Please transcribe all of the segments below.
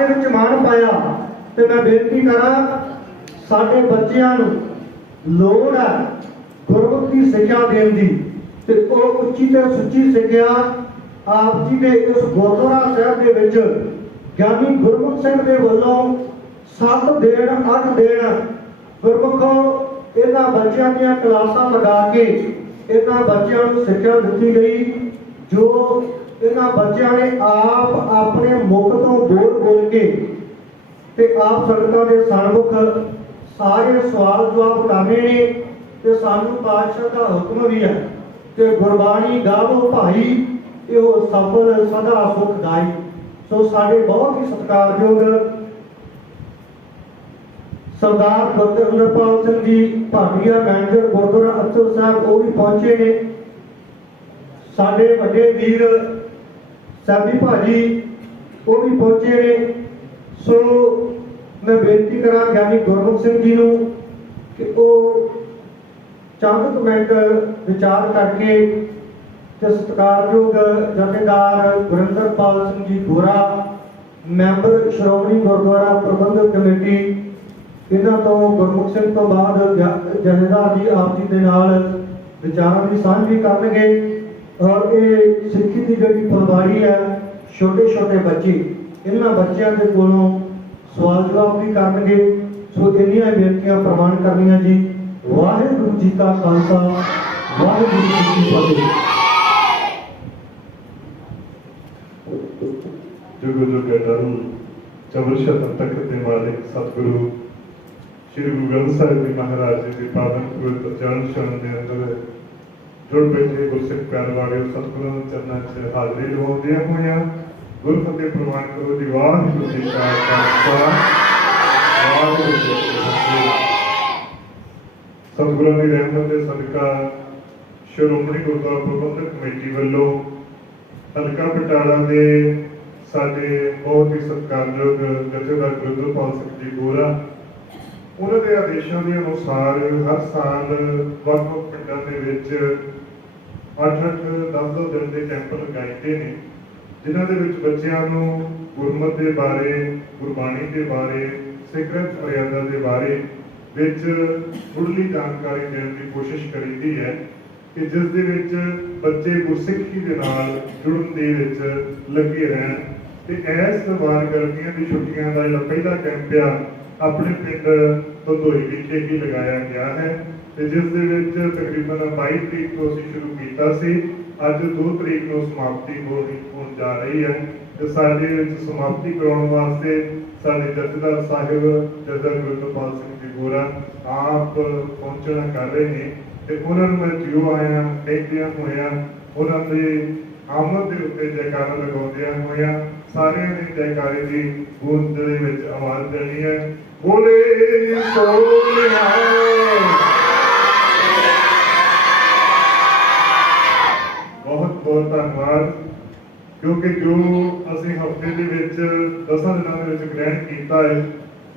ਦੇ ਵਿੱਚ ਮਾਣ ਪਾਇਆ। ਤੇ ਮੈਂ ਬੇਨਤੀ ਕਰਾਂ ਸਾਡੇ ਬੱਚਿਆਂ ਨੂੰ ਲੋੜ ਹੈ ਗੁਰਮਤਿ ਦੀ ਸਿੱਖਿਆ ਦੇਣ ਦੀ, ਤੇ ਉਹ ਉੱਚੀ ਤੇ ਸੁੱਚੀ ਸਿੱਖਿਆ ਆਪ ਜੀ ਦੇ ਇਸ ਗੁਰਦੁਆਰਾ ਸਾਹਿਬ ਦੇ ਵਿੱਚ ਗਿਆਨੀ ਗੁਰਮੁਖ ਸਿੰਘ ਦੇ ਵੱਲੋਂ 7 ਦਿਨ 8 ਦਿਨ ਗੁਰਮੁਖੋਂ ਇਹਨਾਂ ਬੱਚਿਆਂ ਦੀਆਂ ਕਲਾਸਾਂ ਲਗਾ ਕੇ ਇਹਨਾਂ ਬੱਚਿਆਂ ਨੂੰ ਸਿੱਖਿਆ ਦਿੱਤੀ ਗਈ, ਜੋ ਇਹਨਾਂ ਬੱਚਿਆਂ ਨੇ ਆਪ ਆਪਣੇ ਮੁਖ ਤੋਂ ਬੋਲ ਕੇ ਤੇ ਆਪ ਸੰਗਤਾਂ ਦੇ ਸਨਮੁਖ ਸਾਰੇ ਸਵਾਲ ਜਵਾਬ ਕਰਨੇ ਨੇ। ਤੇ ਸਾਨੂੰ ਪਾਤਸ਼ਾਹ ਦਾ ਹੁਕਮ ਵੀ ਹੈ ਕਿ ਗੁਰਬਾਣੀ ਗਾਵੋ ਭਾਈ ਇਹੋ ਸਫਲ ਸਦਾ ਸੁਖਦਾਈ। ਸੋ ਸਾਡੇ ਬਹੁਤ ਹੀ ਸਤਿਕਾਰਯੋਗ ਸਰਦਾਰ ਗੁਰਦਿਆਲ ਸਿੰਘ ਜੀ ਭਾਟੀਆ ਮੈਨੇਜਰ ਗੁਰਦੁਆਰਾ ਅਚਲ ਸਾਹਿਬ ਉਹ ਵੀ ਪਹੁੰਚੇ ਨੇ। ਸਾਡੇ ਵੱਡੇ ਵੀਰ ਸਾਬੀ ਭਾਜੀ ਉਹ ਵੀ ਪਹੁੰਚੇ ਨੇ। ਸੋ मैं बेनती करा ज्ञानी गुरमुख सिंह जी नूं कि चंद मिनट विचार करके सत्कारयोग जथेदार गुरिंदरपाल सिंह जी गोरा मैंबर श्रोमणी गुरुद्वारा प्रबंधक कमेटी इन्हां तो गुरमुख सिंह तो बाद जथेदार जी आप जी दे नाल विचारां दी सांझ भी करनगे। और ये सिक्खी की जिहड़ी फुलवारी है छोटे छोटे बच्चे इन्हां बच्चों के कोलों सवाल जवाब भी करनगे। सो इन्नियां बेनतियां प्रवान करनियां जी। वाहिगुरू जी का खालसा वाहिगुरू जी की फतेह। जुग जुग अटल चवर शतन तख्त दे मालिक सतगुरु श्री गुरु ग्रंथ साहिब जी महाराज जी के पावन पवित्र चरण शरण दे अंदर जुड़ बैठे गुरसिख प्यार वाले सतगुरु चरणों च हाजरी लवाउंदियां होइयां गुरु फतेह प्रवान करो जी। वाहिगुरू जी का खालसा वाहिगुरू जी की फतेह। सतगुਰਾਂ ਦੀ ਰਹਿਮਤ ਦੇ ਸਦਕਾ ਸ਼੍ਰੋਮਣੀ ਗੁਰਦੁਆਰਾ ਪ੍ਰਬੰਧਕ ਕਮੇਟੀ ਵੱਲੋਂ ਹਲਕਾ ਬਟਾਲਾ ਦੇ ਸਾਡੇ ਬਹੁਤ ਹੀ ਸਤਿਕਾਰਯੋਗ ਜਥੇਦਾਰ ਗੁਰਿੰਦਰਪਾਲ ਸਿੰਘ ਜੀ ਗੋਰਾ ਉਹਨਾਂ ਦੇ ਆਦੇਸ਼ਾਂ ਦੇ ਅਨੁਸਾਰ ਹਰ ਸਾਲ ਵੱਖ-ਵੱਖ ਪਿੰਡਾਂ ਦੇ ਵਿੱਚ 8-8 10-10 ਦਿਨ ਦੇ ਕੈਂਪ ਲਗਾਈਦੇ ਨੇ, ਜਿਨ੍ਹਾਂ ਦੇ ਵਿੱਚ ਬੱਚਿਆਂ ਨੂੰ ਗੁਰਮਤਿ ਦੇ ਬਾਰੇ, ਗੁਰਬਾਣੀ ਦੇ ਬਾਰੇ, ਸਿੱਖ ਗ੍ਰੰਥ ਮਰਿਆਦਾ ਦੇ ਬਾਰੇ ਵਿੱਚ ਮੁੱਢਲੀ ਜਾਣਕਾਰੀ ਦੇਣ ਦੀ ਕੋਸ਼ਿਸ਼ ਕਰੀਦੀ ਹੈ ਕਿ ਜਿਸ ਦੇ ਵਿੱਚ ਬੱਚੇ ਗੁਰਸਿੱਖੀ ਦੇ ਨਾਲ ਜੁੜਨ ਦੇ ਵਿੱਚ ਲੱਗੇ ਰਹਿਣ। ਤੇ ਇਸ ਵਾਰ ਗਰਮੀਆਂ ਦੀ ਛੁੱਟੀਆਂ ਦਾ ਜਿਹੜਾ ਪਹਿਲਾ ਕੈਂਪ ਆ ਆਪਣੇ ਪਿੰਡ ਧਦੋਈ ਵਿਖੇ ਹੀ ਲਗਾਇਆ ਗਿਆ ਹੈ, ਤੇ ਜਿਸ ਦੇ ਵਿੱਚ ਤਕਰੀਬਨ 22 ਤਰੀਕ ਤੋਂ ਅਸੀਂ ਸ਼ੁਰੂ ਕੀਤਾ ਸੀ। ਅੱਜ 2 ਤਰੀਕ ਨੂੰ ਸਮਾਪਤੀ ਹੋਣ ਜਾ ਰਹੀ ਹੈ। ਤੇ ਸਾਡੇ ਵਿੱਚ ਸਮਾਪਤੀ ਕਰਾਉਣ ਵਾਸਤੇ ਸਾਡੇ ਜਥੇਦਾਰ ਸਾਹਿਬ ਜਥੇਦਾਰ ਗੁਰਿੰਦਰਪਾਲ ਸਿੰਘ ਜੀ ਗੋਰਾ ਆਪ ਪਹੁੰਚਣਾ ਕਰ ਰਹੇ ਨੇ। ਤੇ ਉਹਨਾਂ ਨੂੰ ਮੈਂ ਜਿਉ ਆਇਆ ਕਹਿੰਦਿਆਂ ਹੋਇਆ ਉਹਨਾਂ ਦੀ ਆਮਦ ਦੇ ਉੱਤੇ ਜੈਕਾਰਾ ਲਗਾਉਂਦਿਆਂ ਹੋਇਆ ਸਾਰਿਆਂ ਨੇ ਜੈਕਾਰੇ ਦੀ ਗੂੰਜ ਦੇ ਵਿੱਚ ਆਵਾਜ਼ ਦੇਣੀ ਹੈ, ਬੋਲੇ ਸੋਨਿਹਾ। ਬਹੁਤ ਬਹੁਤ ਧੰਨਵਾਦ, ਕਿਉਂਕਿ ਜੋ ਅਸੀਂ ਹਫ਼ਤੇ ਦੇ ਵਿੱਚ 10 ਦਿਨਾਂ ਦੇ ਵਿੱਚ ਗ੍ਰਹਿਣ ਕੀਤਾ ਹੈ,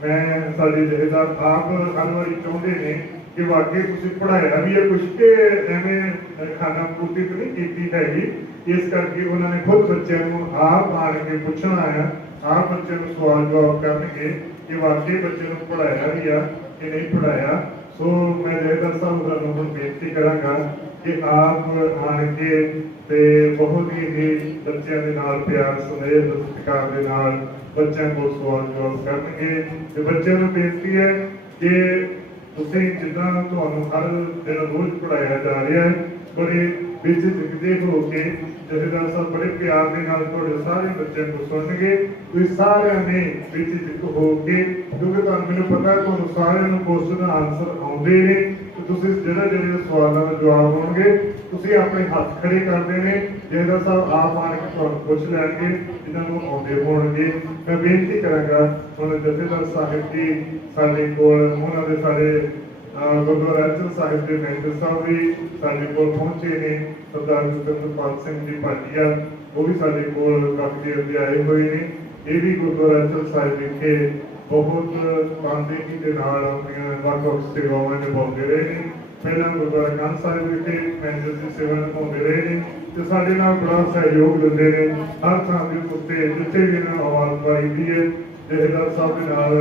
ਮੈਂ ਸਾਡੇ ਜਥੇਦਾਰ ਆਪ ਹਰ ਵਾਰੀ ਚਾਹੁੰਦੇ ਨੇ ਕਿ ਵਾਕਈ ਤੁਸੀਂ ਪੜ੍ਹਾਇਆ ਵੀ ਹੈ ਕੁਛ ਕਿ ਐਵੇਂ ਖਾਣਾ ਪੂਰਤੀ ਤਾਂ ਨਹੀਂ ਕੀਤੀ ਹੈਗੀ। ਇਸ ਕਰਕੇ ਉਹਨਾਂ ਨੇ ਖੁਦ ਬੱਚਿਆਂ ਨੂੰ ਆਪ ਆਣ ਕੇ ਪੁੱਛਣਾ ਆਇਆ, ਆਪ ਬੱਚਿਆਂ ਨੂੰ ਸਵਾਲ ਜਵਾਬ ਕਰਨਗੇ ਕਿ ਵਾਕਈ ਬੱਚੇ ਨੂੰ ਪੜ੍ਹਾਇਆ ਵੀ ਆ ਕਿ ਨਹੀਂ ਪੜ੍ਹਾਇਆ। ਸੋ ਮੈਂ ਜਥੇਦਾਰ ਸਾਹਿਬ ਨੂੰ ਹੁਣ ਬੇਨਤੀ ਕਰਾਂਗਾ ਕਿ ਆਪ ਆਣ ਕੇ ਤੇ ਬਹੁਤ ਹੀ ਬੱਚਿਆਂ ਦੇ ਨਾਲ ਪਿਆਰ ਸੁਨੇਹ ਸਤਿਕਾਰ ਦੇ ਨਾਲ ਬੱਚਿਆਂ ਕੋਲ ਸਵਾਲ ਜਵਾਬ ਕਰਨਗੇ। ਤੇ ਬੱਚਿਆਂ ਨੂੰ ਬੇਨਤੀ ਹੈ ਕਿ ਤੁਸੀਂ ਜਿੱਦਾਂ ਤੁਹਾਨੂੰ ਹਰ ਦਿਨ ਰੋਜ਼ ਪੜ੍ਹਾਇਆ ਜਾ ਰਿਹਾ ਹੈ, ਬੜੇ ਵਿੱਚ ਜਿਗਦੇ ਹੋ ਕੇ ਜਥੇਦਾਰ ਸਾਹਿਬ ਬੜੇ ਪਿਆਰ ਦੇ ਨਾਲ ਤੁਹਾਡੇ ਸਾਰੇ ਬੱਚਿਆਂ ਨੂੰ ਸੁਣਨਗੇ। ਤੁਸੀਂ ਸਾਰਿਆਂ ਨੇ ਵਿੱਚ ਜਿਗ ਹੋ ਕੇ, ਕਿਉਂਕਿ ਤੁਹਾਨੂੰ ਮੈਨੂੰ ਪਤਾ ਤੁਹਾਨੂੰ ਸਾਰਿਆਂ ਨੂੰ ਕੁਐਸਚਨ ਆਨਸਰ ਆਉਂਦੇ ਨੇ, ਤੁਸੀਂ ਜਿਹੜੇ ਸਵਾਲਾਂ ਦੇ ਜਵਾਬ ਹੋਣਗੇ ਤੁਸੀਂ ਆਪਣੇ ਹੱਥ ਖੜੇ ਕਰਦੇ ਨੇ, ਜਥੇਦਾਰ ਸਾਹਿਬ ਆਪ ਆਣ ਕੇ ਤੁਹਾਨੂੰ ਪੁੱਛ ਲੈਣਗੇ ਜਿਨ੍ਹਾਂ ਨੂੰ ਆਉਂਦੇ ਹੋਣਗੇ। ਮੈਂ ਬੇਨਤੀ ਕਰਾਂਗਾ ਹੁਣ ਜਥੇਦਾਰ ਸਾਹਿਬ ਜੀ ਸਾਡੇ ਕੋਲ, ਉਹਨਾਂ ਦੇ ਸਾਡੇ ਗੁਰਦੁਆਰਾ ਅਚਲ ਸਾਹਿਬ ਦੇ ਮੈਨੇਜਰ ਸਾਹਿਬ ਵੀ ਸਾਡੇ ਕੋਲ ਪਹੁੰਚੇ ਨੇ, ਸਰਦਾਰ ਗੁਰਿੰਦਰਪਾਲ ਸਿੰਘ ਜੀ ਭਾਟੀਆ ਉਹ ਵੀ ਸਾਡੇ ਕੋਲ ਕਾਫੀ ਦੇਰ ਦੇ ਆਏ ਹੋਏ ਨੇ। ਇਹ ਵੀ ਗੁਰਦੁਆਰਾ ਅਚਲ ਸਾਹਿਬ ਵਿਖੇ ਬਹੁਤ ਤਨਦੇਹੀ ਦੇ ਨਾਲ ਆਪਣੀਆਂ ਵੱਖ-ਵੱਖ ਸੇਵਾਵਾਂ ਨਿਭਾਉਂਦੇ ਰਹੇ ਨੇ। ਪਹਿਲਾਂ ਗੁਰਦੁਆਰਾ ਗ੍ਰੰਥ ਸਾਹਿਬ ਵਿਖੇ ਮੈਨੇਜਰ ਦੀ ਸੇਵਾ ਨਿਭਾਉਂਦੇ ਰਹੇ ਨੇ ਤੇ ਸਾਡੇ ਨਾਲ ਬੜਾ ਸਹਿਯੋਗ ਦਿੰਦੇ ਨੇ। ਹਰ ਥਾਂ ਦੇ ਉੱਤੇ ਜਿੱਥੇ ਵੀ ਇਹਨਾਂ ਆਵਾਜ਼ ਪਾਈ ਦੀ ਹੈ ਜਥੇਦਾਰ ਸਾਹਿਬ ਦੇ ਨਾਲ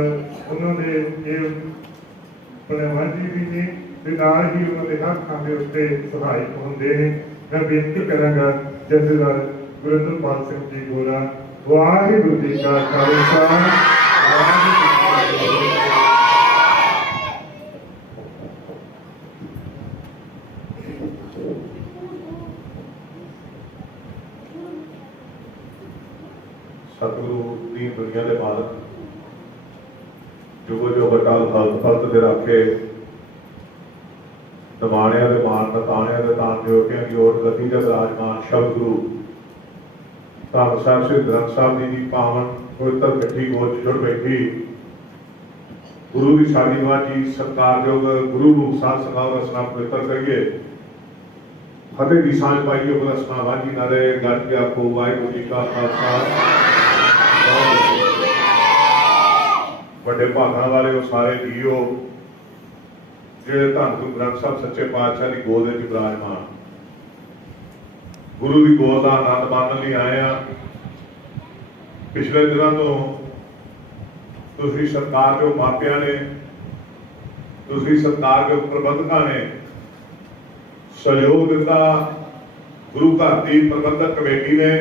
ਉਹਨਾਂ ਦੇ ਇਹ ਪਰਵਾਨਗੀ ਵੀ ਨੇ ਤੇ ਨਾਲ ਹੀ ਉਹਨਾਂ ਦੇ ਹੱਥਾਂ ਦੇ ਉੱਤੇ ਸਹਾਇਕ ਹੁੰਦੇ ਨੇ। ਮੈਂ ਬੇਨਤੀ ਕਰਾਂਗਾ ਜਥੇਦਾਰ ਗੁਰਿੰਦਰਪਾਲ ਸਿੰਘ ਜੀ ਗੋਰਾ, ਵਾਹਿਗੁਰੂ ਜੀ ਕਾ ਖਾਲਸਾ ਵਾਹਿਗੁਰੂ ਜੀ ਕੀ ਫਤਿਹ। सतगुरु दी दुनिया के मालक जुगो जो बटाल फलत दे रखे दमाणिया के मान नताणिया के तान जोगिया की ओर गति का विराजमान शब्द गुरु धन साहब श्री ग्रंथ साहब जी की पावन पवित्र कट्ठी गोद जुड़ बैठी गुरु की साड़ी जी सत्कारयोग गुरु रूप साध संगाव रचना पवित्र करिए फतेह की सांझ पाइए रचना वाजी नारे गढ़ के आपको वाहिगुरू जी का खालसा बड़े भागों वाले वो सारे जीओ जिहड़े धन गुरु ग्रंथ साहब सच्चे पातशाह की गोद विच विराजमान गुरु की गोद का आनंद मानने लिए आए हैं। पिछले दिनों तो तुसीं सरकार के मापिया ने तुसीं सरकार के प्रबंधकों ने सहयोग दिता, गुरु घर की प्रबंधक कमेटी ने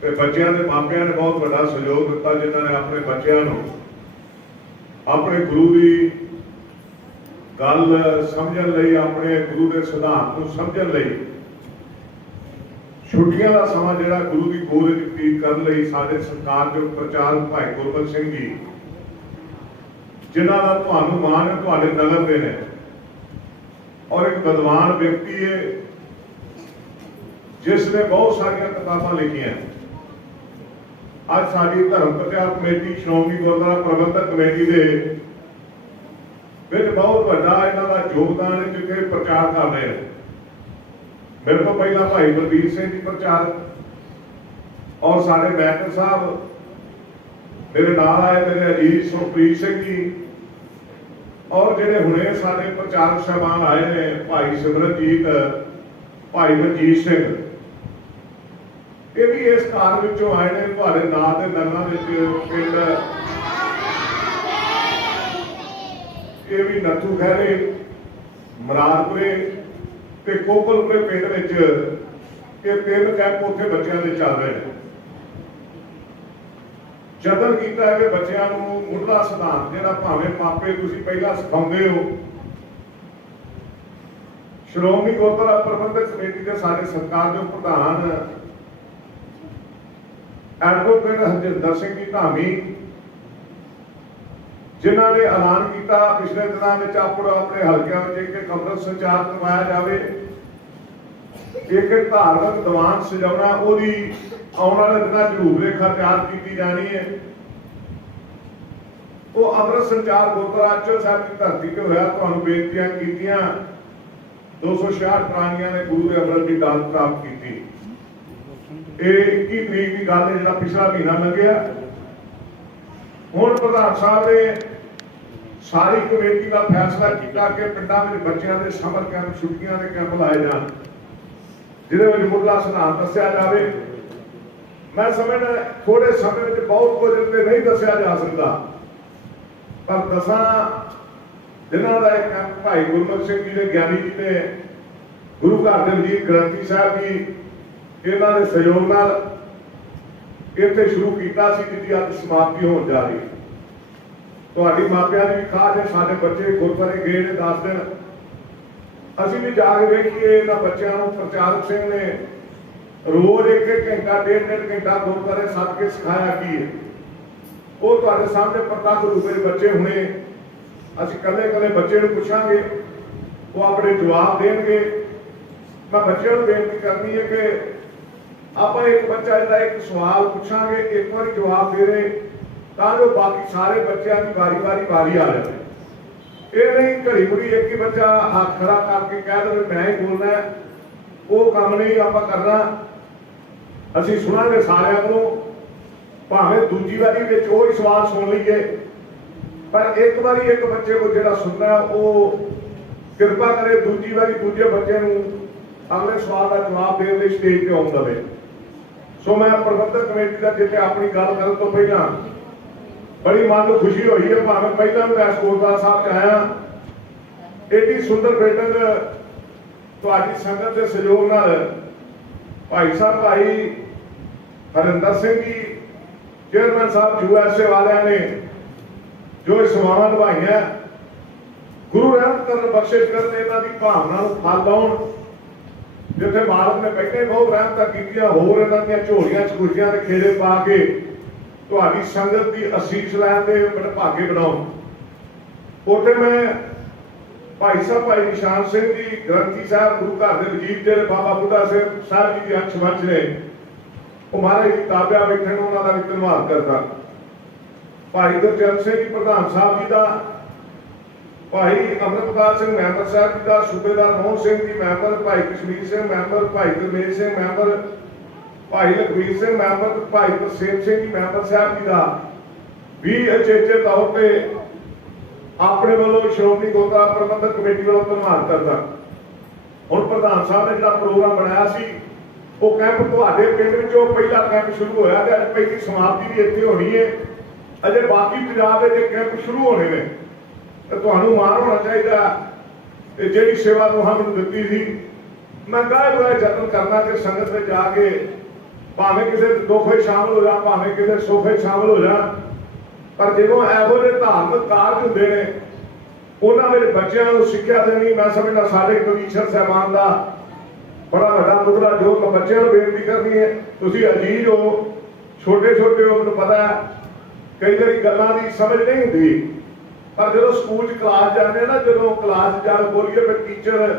ते बच्चों के मापिया ने बहुत बड़ा सहयोग दिता, जिन्होंने अपने बच्चों को अपने गुरु की गल समझण लई, अपने गुरु के सिद्धांत को समझण लई छुट्टियां का समा जिहड़ा गुरु की गोद विच बतीत करन लई साडे सरकार के प्रचारक भाई गुरबख्श सिंह जी जिन्हां दा तुहानूं माण है, तुहाडे नगर दे ने और एक विद्वान व्यक्ति है जिसने बहुत सारिया किताबां लिखियां। आज साडी धर्म प्रचार कमेटी श्रोमणी गुरुद्वारा प्रबंधक कमेटी दे विच बहुत वड्डा इन्हां दा योगदान है, जिथे प्रचार कर रहे हैं। मेरे तो पहला भाई बलबीर सिंह जी प्रचारक और साडे मैटर साहब, मेरे नाल आए मेरे अजीत सुखप्रीत सिंह जी और जिहड़े हुणे साडे प्रचारक साहबान आए ने भाई सिमरनजीत, भाई मनजीत सिंह, ये भी इस कार विचों आए ने। तुहाडे नाल दे नगरां विच पिंड ये भी नत्थू खैरे, मरादपुरे ते कोकलपुरे पिंड विच ये 3 कैंप उत्थे बच्चों के चल रहे हैं। जतन किया है कि बच्चों को मुढ़ला सिद्धांत जिहड़ा भावें मापे तुसीं पहला सिखाउंदे हो, श्रोमणी गुरुद्वारा प्रबंधक कमेटी के सारे सरकार के प्रधान एडवोकेट हरजिंदर सिंह जी धामी जिन्होंने ऐलान किया पिछले दिनों में आपको अपने हल्कों में एक अमृत संचार करवाया जाए, एक धार्मिक दीवान सजाना आने वाले दिनों च रूपरेखा तैयार की जानी है। वो अमृत संचार गुरुद्वारा अचल साहब की धरती पर होया। तुहानूं बेनतियां कीतियां 266 प्राणियों ने गुरु के अमृत की दात प्राप्त की। 21 तरीक की गल है, जिहड़ा पिछला महीना लंघिया। हुण प्रधान साहब ने सारी कमेटी का फैसला किया कि पिंडों में बच्चों के समर कैंप छुट्टियां के कैंप लाए जान, जिहदे मुढ़ला सिद्धांत दस्सिया जाए। मैं समझना थोड़े समय में बहुत कुछ नहीं दस्सिया जा सकता, पर दसा जिन्हों का एक कैंप भाई गुरबख्श सिंह जी ने, ज्ञानी जी ने, गुरु घर के वजीर ग्रंथी साहब जी इन्हों के सहयोग नाल इत्थे शुरू किया, जिसकी अज समाप्ति होने जा रही है। तुहाडी मापियां की भी खास है, साडे बच्चे गुरुद्वारे गए ने 10 दिन, असीं भी जाके वेखीए इन्हां बच्चों को प्रचारक सिंह ने रोज 1-1 घंटा 1.5 घंटा गुरुद्वारे सद के सिखाया की है। वो तुहाडे सामने प्रत्यक्ष रूप में बच्चे हुणे, असीं कल्ले बच्चे को पुछांगे, वो अपने जवाब देंगे। मैं बच्चों को बेनती करनी है कि आप एक बच्चा जिहड़ा एक सवाल पूछांगे, एक बार जवाब दे रहे तो बाकी सारे बच्चों की बारी आ जाए। ये नहीं घड़ी मुड़ी एक ही बच्चा हाथ खड़ा करके कह दे मैं ही बोलना है, वो काम नहीं आप करना। असीं सुनांगे सारिਆਂ को, भावें दूजी बारी विच वो ही सवाल सुन लीए, पर एक बारी एक बच्चे को जिहड़ा सुनना है वो कृपा करे दूजी बारी दूजे बच्चे को अगले सवाल का जवाब देने स्टेज पर आउण देवे। ਸੋ ਮੈਂ ਪ੍ਰਬੰਧਕ ਕਮੇਟੀ ਦਾ ਜਿੱਥੇ ਆਪਣੀ ਗੱਲ ਕਰਨ ਤੋਂ ਪਹਿਲਾਂ ਬੜੀ ਮਨ ਨੂੰ ਖੁਸ਼ੀ ਹੋਈ ਹੈ, ਭਾਵੇਂ ਪਹਿਲਾਂ ਮੈਂ ਗੁਰਦੁਆਰਾ ਸਾਹਿਬ ਚ ਆਇਆ, ਏਡੀ ਸੁੰਦਰ ਬਿਲਡਿੰਗ ਤੁਹਾਡੀ ਸੰਗਤ ਦੇ ਸਹਿਯੋਗ ਨਾਲ ਭਾਈ ਸਾਹਿਬ ਭਾਈ ਹਰਿੰਦਰ ਸਿੰਘ ਜੀ ਚੇਅਰਮੈਨ ਸਾਹਿਬ USA ਵਾਲਿਆਂ ਨੇ ਜੋ ਇਹ ਸੇਵਾਵਾਂ ਨਿਭਾਈਆਂ, ਗੁਰੂ ਰਹਿਮਤ ਕਰਨ ਬਖਸ਼ਿਸ਼ ਕਰਨ, ਇਹਨਾਂ ਦੀ ਭਾਵਨਾ ਨੂੰ ਫਲ ਲਾਉਣ। ਜਿੱਥੇ ਮਾਲਕ ਨੇ ਪਹਿਲਾਂ ਹੀ ਬਹੁਤ ਰਹਿਮਤਾਂ ਕੀਤੀਆਂ, ਹੋਰ ਇਹਨਾਂ ਦੀਆਂ ਝੋਲੀਆਂ ਚ ਖੁਸ਼ੀਆਂ ਦੇ ਖੇੜੇ ਪਾ ਕੇ ਤੁਹਾਡੀ ਸੰਗਤ ਦੀ ਅਸੀਸ ਲੈਣ ਦੇ ਭਾਗੇ ਬਣਾਉਣ। ਉੱਥੇ ਮੈਂ ਭਾਈ ਸਾਹਿਬ ਭਾਈ ਨਿਸ਼ਾਨ ਸਿੰਘ ਜੀ ਗ੍ਰੰਥੀ ਸਾਹਿਬ ਗੁਰੂ ਘਰ ਦੇ ਵਜੀਰ ਜਿਹੜੇ ਬਾਬਾ ਬੁੱਢਾ ਸਾਹਿਬ ਜੀ ਦੀ ਅੰਸ਼ ਮੰਚ ਨੇ, ਉਹ ਮਹਾਰਾਜ ਦੀ ਤਾਬਿਆ ਬੈਠਣ, ਉਹਨਾਂ ਦਾ ਵੀ ਧੰਨਵਾਦ ਕਰਦਾ। ਭਾਈ ਗੁਰਚਰਨ ਸਿੰਘ ਜੀ ਪ੍ਰਧਾਨ ਸਾਹਿਬ ਜੀ ਦਾ, ਭਾਈ ਅਮਰਪਾਲ ਸਿੰਘ ਮੈਂਬਰ ਸਾਹਿਬ ਜੀ ਦਾ, ਸੂਬੇਦਾਰ ਮੋਹਨ ਸਿੰਘ ਜੀ ਮੈਂਬਰ, ਭਾਈ ਕਸ਼ਮੀਰ ਸਿੰਘ ਮੈਂਬਰ, ਭਾਈ ਗੁਰਮੇਜ ਸਿੰਘ ਮੈਂਬਰ, ਭਾਈ ਲਖਵੀਰ ਸਿੰਘ ਮੈਂਬਰ, ਭਾਈ ਤਰਸੇਮ ਸਿੰਘ ਜੀ ਮੈਂਬਰ ਸਾਹਿਬ ਜੀ ਦਾ ਵੀ ਅਚੇਚੇ ਤੌਰ ਤੇ ਆਪਣੇ ਵੱਲੋਂ ਸ਼੍ਰੋਮਣੀ ਗੁਰਦੁਆਰਾ ਪ੍ਰਬੰਧਕ ਕਮੇਟੀ ਵੱਲੋਂ ਧੰਨਵਾਦ ਕਰਦਾ। ਹੁਣ ਪ੍ਰਧਾਨ ਸਾਹਿਬ ਨੇ ਜਿਹੜਾ ਪ੍ਰੋਗਰਾਮ ਬਣਾਇਆ ਸੀ, ਉਹ ਕੈਂਪ ਤੁਹਾਡੇ ਪਿੰਡ ਵਿੱਚੋਂ ਪਹਿਲਾ ਕੈਂਪ ਸ਼ੁਰੂ ਹੋਇਆ ਤੇ ਅੱਜ ਪਹਿਲੀ ਸਮਾਪਤੀ ਵੀ ਇੱਥੇ ਹੋਣੀ ਹੈ। ਅਜੇ ਬਾਕੀ ਪੰਜਾਬ ਦੇ ਕੈਂਪ ਸ਼ੁਰੂ ਹੋਣੇ ਨੇ ਤੇ ਤੁਹਾਨੂੰ ਮਾਣ ਹੋਣਾ ਚਾਹੀਦਾ ਤੇ ਜਿਹੜੀ ਸੇਵਾ ਨੂੰ ਮੈਨੂੰ ਦਿੱਤੀ ਸੀ, ਮੈਂ ਗਾਇ ਬਗਾਇ ਯਤਨ ਕਰਨਾ ਕਿ ਸੰਗਤ ਵਿੱਚ ਜਾ ਕੇ ਭਾਵੇਂ ਕਿਸੇ ਦੁੱਖ ਵਿੱਚ ਸ਼ਾਮਲ ਹੋ ਜਾ, ਭਾਵੇਂ ਕਿਸੇ ਸੁੱਖ ਵਿੱਚ ਸ਼ਾਮਲ ਹੋ ਜਾ, ਪਰ ਜਦੋਂ ਇਹੋ ਜਿਹੇ ਧਾਰਮਿਕ ਕਾਰਜ ਹੁੰਦੇ ਨੇ ਉਹਨਾਂ ਵਿੱਚ ਬੱਚਿਆਂ ਨੂੰ ਸਿੱਖਿਆ ਦੇਣੀ, ਮੈਂ ਸਮਝਦਾ ਸਾਡੇ ਕਮਿਸ਼ਨਰ ਸਾਹਿਬਾਨ ਦਾ ਬੜਾ ਵੱਡਾ ਮੁੱਦਾ ਜੋ ਬੱਚਿਆਂ ਨੂੰ ਬੇਨਤੀ ਕਰਨੀ ਹੈ। ਤੁਸੀਂ ਅਜੀਜ਼ ਹੋ, ਛੋਟੇ ਛੋਟੇ ਹੋ, ਮੈਨੂੰ ਪਤਾ ਕਈ ਵਾਰੀ ਗੱਲਾਂ ਦੀ ਸਮਝ ਨਹੀਂ ਹੁੰਦੀ, ਪਰ ਜਦੋਂ ਸਕੂਲ 'ਚ ਕਲਾਸ ਜਾਂਦੇ ਨਾ, ਜਦੋਂ ਕਲਾਸ ਜਾ ਕੇ ਬੋਲੀਏ ਫਿਰ ਟੀਚਰ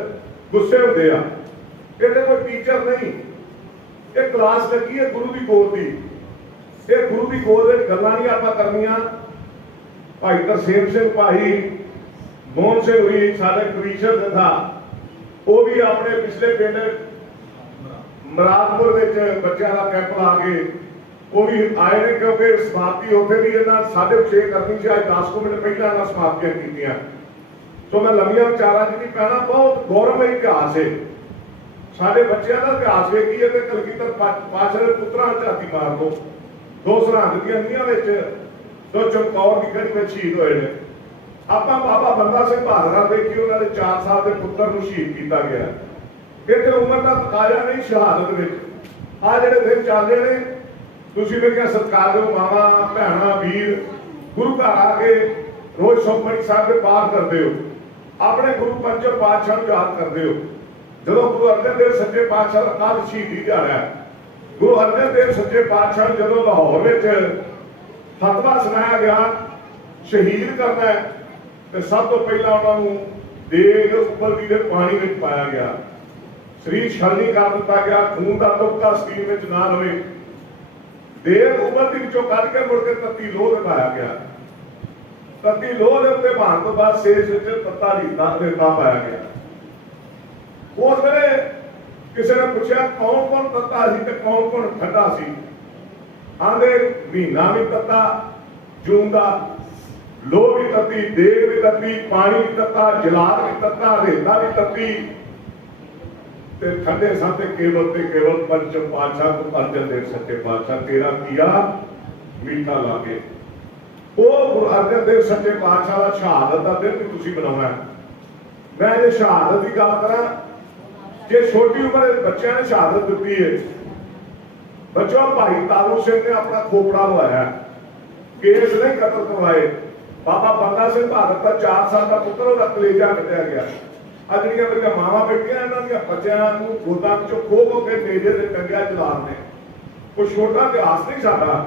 ਗੁੱਸੇ ਹੁੰਦੇ ਆ। ਇਹਦੇ ਕੋਈ ਟੀਚਰ ਨਹੀਂ, ਇਹ ਕਲਾਸ ਲੱਗੀ ਹੈ ਗੁਰੂ ਦੀ ਗੋਦ ਦੀ। ਇਹ ਗੁਰੂ ਦੀ ਗੋਦ ਵਿੱਚ ਗੱਲਾਂ ਨਹੀਂ ਆਪਾਂ ਕਰਨੀਆਂ। ਭਾਈ ਤਰਸੇਮ ਸਿੰਘ, ਭਾਈ ਮੋਹਨ ਸਿੰਘ ਹੋਈ ਸਾਡੇ ਕਮਿਸ਼ਨਰ ਦੇ ਥਾ, ਉਹ ਵੀ ਆਪਣੇ ਪਿਛਲੇ ਪਿੰਡ ਮਰਾਦਪੁਰ ਵਿੱਚ ਬੱਚਿਆਂ ਦਾ ਕੈਂਪ ਲਾ ਕੇ ਉਹ ਵੀ ਆਏ ਨੇ, ਕਿਉਂਕਿ ਸਮਾਪਤੀ ਉੱਥੇ ਵੀ ਇਹਨਾਂ 6:30 ਕਰਨੀ ਸੀ, ਅੱਜ 10 ਮਿੰਟ ਪਹਿਲਾਂ ਇਹਨਾਂ ਸਮਾਪਤੀਆਂ ਕੀਤੀਆਂ। ਸੋ ਮੈਂ ਲੰਮੀਆਂ ਵਿਚਾਰਾਂ 'ਚ ਨਹੀਂ ਪੈਣਾ, ਬਹੁਤ ਗੌਰਵਮਈ ਇਤਿਹਾਸ ਹੈ ਸਾਡੇ ਬੱਚਿਆਂ ਦਾ। ਇਤਿਹਾਸ ਵੇਖੀਏ ਤੇ ਕਲਗੀਧਰ ਪਾਤਸ਼ਾਹ ਦੇ ਪੁੱਤਰਾਂ ਝਾਤੀ ਮਾਰ ਦੋ, 2 ਸਰਹੰਦ ਦੀਆਂ ਨੀਹਾਂ ਵਿੱਚ 2 ਚਮਕੌਰ ਦੀ ਗੜੀ ਵਿੱਚ ਸ਼ਹੀਦ ਹੋਏ ਨੇ। ਆਪਾਂ ਬਾਬਾ ਬੰਦਾ ਸਿੰਘ ਬਹਾਦਰ ਵੇਖੀ, ਉਹਨਾਂ ਦੇ 4 ਸਾਲ ਦੇ ਪੁੱਤਰ ਨੂੰ ਸ਼ਹੀਦ ਕੀਤਾ ਗਿਆ। ਇੱਥੇ ਉਮਰ ਦਾ ਤਕਾਜ਼ਾ ਨਹੀਂ ਸ਼ਹਾਦਤ ਵਿੱਚ। ਆ ਜਿਹੜੇ ਦਿਨ ਚੱਲਦੇ ਨੇ, ਤੁਸੀਂ ਮੇਰੀਆਂ ਸਤਿਕਾਰਯੋਗ ਮਾਵਾਂ ਭੈਣਾਂ ਵੀਰ ਗੁਰੂ ਘਰ ਆ ਕੇ ਰੋਜ਼ ਸੁਖਮਨੀ ਸਾਹਿਬ ਦੇ ਪਾਠ ਕਰਦੇ ਹੋ, ਆਪਣੇ ਗੁਰੂ ਪੰਚਮ ਪਾਤਸ਼ਾਹ ਨੂੰ ਯਾਦ ਕਰਦੇ ਹੋ। ਜਦੋਂ ਗੁਰੂ ਅਰਜਨ ਦੇਵ ਸੱਚੇ ਪਾਤਸ਼ਾਹ ਦਾ ਕੱਲ੍ਹ ਸ਼ਹੀਦੀ ਦਿਹਾੜਾ, ਗੁਰੂ ਅਰਜਨ ਦੇਵ ਸੱਚੇ ਪਾਤਸ਼ਾਹ ਨੂੰ ਜਦੋਂ ਲਾਹੌਰ ਵਿੱਚ ਫਤਵਾ ਸੁਣਾਇਆ ਗਿਆ ਸ਼ਹੀਦ ਕਰਨਾ ਹੈ, ਤੇ ਸਭ ਤੋਂ ਪਹਿਲਾਂ ਉਹਨਾਂ ਨੂੰ ਦੇਗ ਉਬਲਦੀ ਦੇ ਪਾਣੀ ਵਿੱਚ ਪਾਇਆ ਗਿਆ, ਸਰੀਰ ਛਲਣੀ ਕਰ ਦਿੱਤਾ ਗਿਆ, ਖੂਨ ਦਾ ਤੁਪਕਾ ਸਰੀਰ ਵਿੱਚ ਨਾ ਹੋਵੇ, ਦੇਗ ਉਬਲਦੀ ਵਿੱਚੋਂ ਕੱਢ ਕੇ ਮੁੜ ਕੇ ਤੱਤੀ ਲੋਹ ਤੇ ਪਾਇਆ ਗਿਆ। ਤੱਤੀ ਲੋਹ ਦੇ ਉੱਤੇ ਭਾਣ ਤੋਂ ਬਾਅਦ ਸੇਜ ਵਿੱਚ ਤੱਤਾ ਰੇਤਾ ਪਾਇਆ ਗਿਆ। ਉਸ ਵੇਲੇ ਕਿਸੇ ਨੇ ਪੁੱਛਿਆ ਕੌਣ ਕੌਣ ਤੱਤਾ ਸੀ ਤੇ ਕੌਣ ਕੌਣ ਠੰਡਾ ਸੀ। ਆਂਦੇ ਮਹੀਨਾ ਵੀ ਤੱਤਾ, ਜੂਨ ਦਾ, ਲੋਹ ਵੀ ਤੱਤੀ, ਦੇਗ ਵੀ ਤੱਤੀ, ਪਾਣੀ ਵੀ ਤੱਤਾ, ਜਲਾਦ ਵੀ ਤੱਤਾ, ਰੇਤਾ ਵੀ ਤੱਤੀ, ਤੇ ਠੰਡੇ ਸਾਥੇ ਕੇਵਲ ਤੇ ਕੇਵਲ ਪੰਚਮ ਪਾਤਸ਼ਾਹ ਗੁਰੂ ਅਰਜਨ ਦੇਵ ਸੱਚੇ ਪਾਤਸ਼ਾਹ ਤੇਰਾ ਕੀਆ ਮੀਠਾ ਲਾਗੇ। ਉਹ ਗੁਰੂ ਅਰਜਨ ਦੇਵ ਸੱਚੇ ਪਾਤਸ਼ਾਹ ਦਾ ਸ਼ਹਾਦਤ ਦਾ ਦਿਨ ਵੀ ਤੁਸੀਂ ਬਣਾਉਣਾ। ਮੈਂ ਜੇ ਸ਼ਹਾਦਤ ਦੀ ਗੱਲ ਕਰਾਂ, ਜੇ ਛੋਟੀ ਉਮਰ ਦੇ ਬੱਚਿਆਂ ਨੇ ਸ਼ਹਾਦਤ ਦਿੱਤੀ ਹੈ, ਬੱਚੋ ਭਾਈ ਤਾਰੂ ਸਿੰਘ ਨੇ ਆਪਣਾ ਖੋਪੜਾ ਲਵਾਇਆ, ਕੇਸ ਨਹੀਂ ਕਤਲ ਕਰਵਾਏ। ਬਾਬਾ ਬੰਦਾ ਸਿੰਘ ਬਹਾਦਰ ਦਾ 4 ਸਾਲ ਦਾ ਪੁੱਤਰ, ਉਹਦਾ ਕਲੇਜਾ ਕੱਟਿਆ ਗਿਆ। ਆ ਜਿਹੜੀਆਂ ਮੇਰੀਆਂ ਮਾਵਾਂ ਬੈਠੀਆਂ, ਇਹਨਾਂ ਦੀਆਂ ਬੱਚਿਆਂ ਨੂੰ ਗੋਦਾਂ ਵਿੱਚੋਂ ਖੋ ਕੇ ਮੇਜੇ ਤੇ ਟੰਗਿਆ ਜਲਾਦ ਨੇ। ਕੋਈ ਛੋਟਾ ਇਤਿਹਾਸ ਨਹੀਂ ਸਾਡਾ।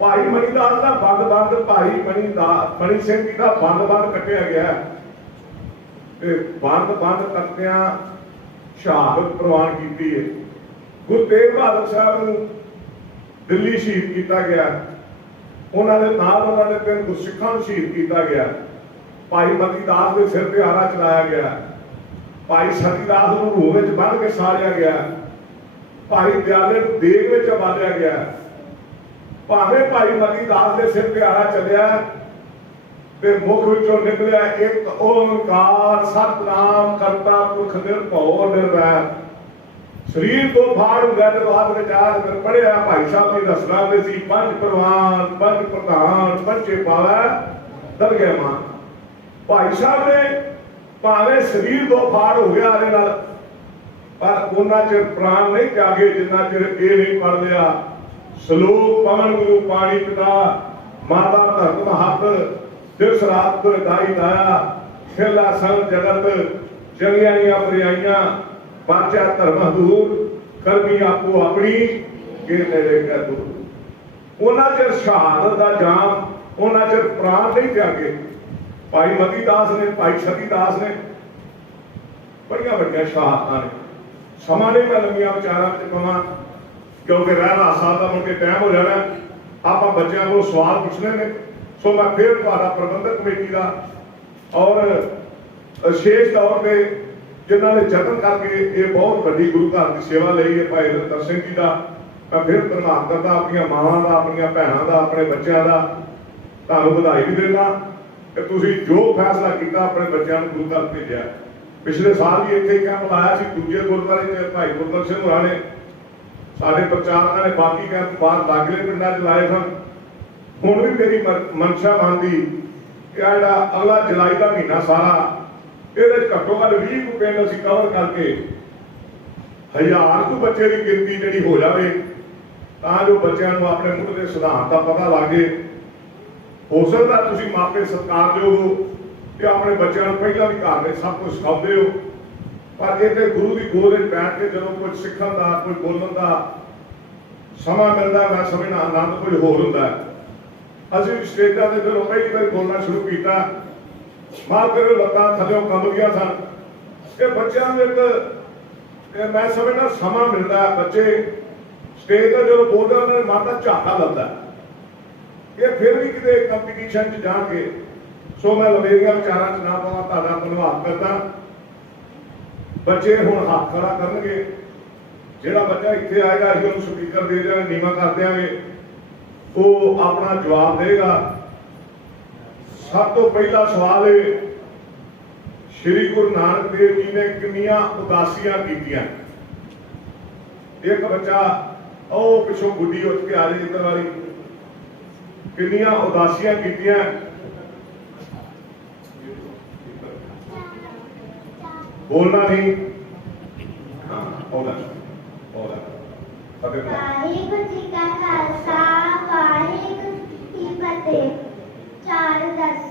ਭਾਈ ਮਣੀਦਾਸ ਦਾ ਬੰਦ ਭਾਈ ਮਣੀ ਸਿੰਘ ਜੀ ਦਾ ਬੰਦ ਕੱਟਿਆ ਗਿਆ, ਤੇ ਬੰਦ ਕੱਟਿਆਂ ਸ਼ਹਾਦਤ ਪ੍ਰਵਾਨ ਕੀਤੀ ਹੈ। ਗੁਰੂ ਤੇਗ ਬਹਾਦਰ ਸਾਹਿਬ ਨੂੰ ਦਿੱਲੀ ਸ਼ਹੀਦ ਕੀਤਾ ਗਿਆ, ਉਹਨਾਂ ਦੇ ਨਾਲ ਉਹਨਾਂ ਦੇ 3 ਗੁਰਸਿੱਖਾਂ ਨੂੰ ਸ਼ਹੀਦ ਕੀਤਾ ਗਿਆ। ਭਾਈ ਮਤੀ ਦਾਸ ਦੇ ਸਿਰ ਤੇ ਆਰਾ ਚਲਾਇਆ ਗਿਆ, ਭਾਈ ਸਤੀ ਦਾਸ ਨੂੰ ਰੂਹ ਵਿੱਚ ਬੰਨ੍ਹ ਕੇ ਸਾੜਿਆ ਗਿਆ, ਭਾਈ ਦਿਆਲੇ ਨੂੰ ਦੇਗ ਵਿੱਚ ਬਾਲਿਆ ਗਿਆ। ਭਾਵੇਂ ਭਾਈ ਮਤੀ ਦਾਸ ਦੇ ਸਿਰ ਤੇ ਆਰਾ ਚੱਲਿਆ ਤੇ ਮੁਖ ਵਿੱਚੋਂ ਨਿਕਲਿਆ ਇੱਕ ਓੰਕਾਰ ਸਤਿਨਾਮ ਕਰਤਾ ਪੁਰਖ ਨਿਰਭਉ ਨਿਰਵੈਰ। ਸਰੀਰ ਤੋਂ ਫਾੜ ਹੁੰਦਾ ਤੇ ਬਾਅਦ ਵਿੱਚ ਆਦ ਕਰ ਪੜਿਆ ਭਾਈ ਸਾਹਿਬ ਨੇ ਦੱਸਣਾ ਤੇ ਸੀ ਪੰਜ ਪ੍ਰਵਾਨ ਪੰਜ ਪ੍ਰਧਾਨ ਪੰਜੇ ਪਾਵੈ ਦਰਗਹਿ ਮਾਨ। ਭਾਈ ਸਾਹਿਬ ਨੇ ਭਾਵੇਂ ਸਰੀਰ ਤੋਂ ਫਾੜ ਹੋ ਗਿਆ ਇਹਦੇ ਨਾਲ, ਪਰ ਉਹਨਾਂ ਚਿਰ ਪ੍ਰਾਣ ਨਹੀਂ ਜਾਗੇ ਜਿੰਨਾ ਚਿਰ ਇਹ ਨਹੀਂ ਪੜ ਲਿਆ ਸ਼ਲੋਕ ਪਵਨ ਗੁਰੂ ਪਾਣੀ ਪਿਤਾ ਮਾਤਾ ਧਰਤ ਹੱਥ ਦਿਵਸ ਰਾਤ ਗਾਈ ਲਾਇਆ ਖੇਲਾ ਸੰਗ ਜਗਤ ਚੰਗਿਆਈਆਂ ਬਰਿਆਈਆਂ ਬਾਚਾ ਧਰਮ ਦੂਰ ਕਰਮੀ ਆਪੋ ਆਪਣੀ ਕਿ ਨੇੜੇ ਕਰ ਦੂਰ। ਉਹਨਾਂ ਚਿਰ ਸ਼ਹਾਦਤ ਦਾ ਜਾਮ, ਉਹਨਾਂ ਚਿਰ ਪ੍ਰਾਣ ਨਹੀਂ ਤਿਆਗੇ। ਭਾਈ ਮਤੀ ਦਾਸ ਨੇ, ਭਾਈ ਸਤੀ ਦਾਸ ਨੇ ਬੜੀਆਂ ਵੱਡੀਆਂ ਸ਼ਹਾਦਤਾਂ ਨੇ। ਸਮਾਂ ਨਹੀਂ ਮੈਂ ਲੰਮੀਆਂ ਵਿਚਾਰਾਂ ਵਿੱਚ ਪਵਾਂ ਕਿਉਂਕਿ ਰਹਿਣਾ ਸਾਲ ਦਾ ਮੁੜ ਕੇ ਟਾਈਮ ਹੋ ਜਾਣਾ। ਆਪਾਂ ਬੱਚਿਆਂ ਕੋਲ ਸਵਾਲ ਪੁੱਛਣੇ ਨੇ। ਸੋ ਮੈਂ ਫਿਰ ਤੁਹਾਡਾ ਪ੍ਰਬੰਧਕ ਕਮੇਟੀ ਦਾ ਔਰ ਵਿਸ਼ੇਸ਼ ਤੌਰ ਤੇ ਜਿਨ੍ਹਾਂ ਨੇ ਯਤਨ ਕਰਕੇ ਇਹ ਬਹੁਤ ਵੱਡੀ ਗੁਰੂ ਘਰ ਦੀ ਸੇਵਾ ਲਈ ਹੈ ਭਾਈ ਰਤਨ ਸਿੰਘ ਜੀ ਦਾ ਮੈਂ ਫਿਰ ਧੰਨਵਾਦ ਕਰਦਾ, ਆਪਣੀਆਂ ਮਾਵਾਂ ਦਾ, ਆਪਣੀਆਂ ਭੈਣਾਂ ਦਾ, ਆਪਣੇ ਬੱਚਿਆਂ ਦਾ ਤੁਹਾਨੂੰ ਵਧਾਈ ਵੀ ਦਿੰਦਾ ਕਿ ਤੁਸੀਂ ਜੋ ਫੈਸਲਾ ਕੀਤਾ ਆਪਣੇ ਬੱਚਿਆਂ ਨੂੰ ਗੁਰੂ ਘਰ ਭੇਜਿਆ। ਪਿਛਲੇ ਸਾਲ ਵੀ ਇੱਥੇ ਕੈਂਪ ਲਾਇਆ ਸੀ ਦੂਜੇ ਗੁਰਦੁਆਰੇ ਤੇ ਭਾਈ ਗੁਰਦਿੱਤ ਸਿੰਘ ਹੋਰਾਂ ਨੇ, ਸਾਡੇ ਪ੍ਰਚਾਰਕਾਂ ਨੇ ਬਾਕੀ ਕੈਂਪ ਬਾਹਰ ਲਾਗਲੇ ਪਿੰਡਾਂ 'ਚ ਲਾਏ ਸਨ। ਹੁਣ ਵੀ ਮੇਰੀ ਮਨਸ਼ਾ ਮੰਨਦੀ ਕਿ ਜਿਹੜਾ ਅਗਲਾ ਜੁਲਾਈ ਦਾ ਮਹੀਨਾ ਸਾਰਾ ਇਹਦੇ ਘੱਟੋ ਘੱਟ 20 ਕੁ ਪਿੰਡ ਅਸੀਂ ਕਵਰ ਕਰਕੇ 1000 ਕੁ ਬੱਚੇ ਦੀ ਗਿਣਤੀ ਜਿਹੜੀ ਹੋ ਜਾਵੇ ਤਾਂ ਜੋ ਬੱਚਿਆਂ ਨੂੰ ਆਪਣੇ ਮੁੱਢ ਦੇ ਸਿਧਾਂਤ ਦਾ ਪਤਾ ਲੱਗੇ। ਹੋ ਸਕਦਾ ਤੁਸੀਂ ਮਾਪੇ ਸਤਿਕਾਰਯੋਗ ਹੋ ਤੇ ਆਪਣੇ ਬੱਚਿਆਂ ਨੂੰ ਪਹਿਲਾਂ ਵੀ ਘਰ ਦੇ ਸਭ ਕੁਝ ਸਿਖਾਉਂਦੇ ਹੋ, ਪਰ ਇਹ ਤੇ ਗੁਰੂ ਦੀ ਗੋਦ ਵਿੱਚ ਬੈਠ ਕੇ ਜਦੋਂ ਕੁਝ ਸਿੱਖਣ ਦਾ ਕੁਝ ਬੋਲਣ ਦਾ ਸਮਾਂ ਮਿਲਦਾ ਮੈਂ ਸਮਝਣਾ ਆਨੰਦ ਕੁਝ ਹੋਰ ਹੁੰਦਾ। ਅਸੀਂ ਸਟੇਜਾਂ ਤੇ ਜਦੋਂ ਪਹਿਲੀ ਵਾਰ ਬੋਲਣਾ ਸ਼ੁਰੂ ਕੀਤਾ ਮਾਫ ਕਰਿਓ ਲੱਤਾਂ ਥੱਲੇ ਕੰਬ ਗਈਆਂ ਸਨ। ਇਹ ਬੱਚਿਆਂ ਨੂੰ ਇੱਕ ਮੈਂ ਸਮਝਦਾ ਸਮਾਂ ਮਿਲਦਾ, ਬੱਚੇ ਸਟੇਜ ਤੇ ਜਦੋਂ ਬੋਲਦੇ ਉਹਨਾਂ ਦੇ ਮਨ ਦਾ ਝਾਕਾ ਲੱਗਦਾ। ਇਹ ਫਿਰ ਵੀ ਕਿਤੇ ਕੰਪੀਟੀਸ਼ਨ 'ਚ ਜਾਣਗੇ। ਸੋ ਮੈਂ ਲਵੇਰੀਆਂ ਵਿਚਾਰਾਂ 'ਚ ਨਾ ਪਾਵਾਂ, ਤੁਹਾਡਾ ਧੰਨਵਾਦ ਕਰਦਾ। ਬੱਚੇ ਹੁਣ ਹੱਥ ਖੜਾ ਕਰਨਗੇ। ਜਿਹੜਾ ਬੱਚਾ ਇੱਥੇ ਆਏਗਾ ਅਸੀਂ ਉਹਨੂੰ ਸਪੀਕਰ ਦੇ ਦਿਆਂਗੇ, ਨੀਵਾਂ ਕਰ ਦਿਆਂਗੇ, ਉਹ ਆਪਣਾ ਜਵਾਬ ਦੇਗਾ। ਸਭ ਤੋਂ ਪਹਿਲਾ ਸਵਾਲ ਹੈ ਸ਼੍ਰੀ ਗੁਰੂ ਨਾਨਕ ਦੇਵ ਜੀ ਨੇ ਕਿੰਨੀਆਂ ਉਦਾਸੀਆਂ ਕੀਤੀਆਂ। ਇੱਕ ਬੱਚਾ ਉਹ ਪਿੱਛੋਂ ਗੁੱਡੀ ਉੱਠ ਕੇ ਆ ਰਹੀ ਇੱਧਰ ਵਾਲੀ, ਕਿੰਨੀਆਂ ਉਦਾਸੀਆਂ ਕੀਤੀਆਂ। ਬੋਲਣਾ ਨਹੀਂ। ਹਾਂ ਵਾਹਿਗੁਰੂ ਜੀ ਕਾ ਖਾਲਸਾ ਵਾਹਿਗੁਰੂ ਜੀ ਕੀ ਫਤਿਹ। 4:10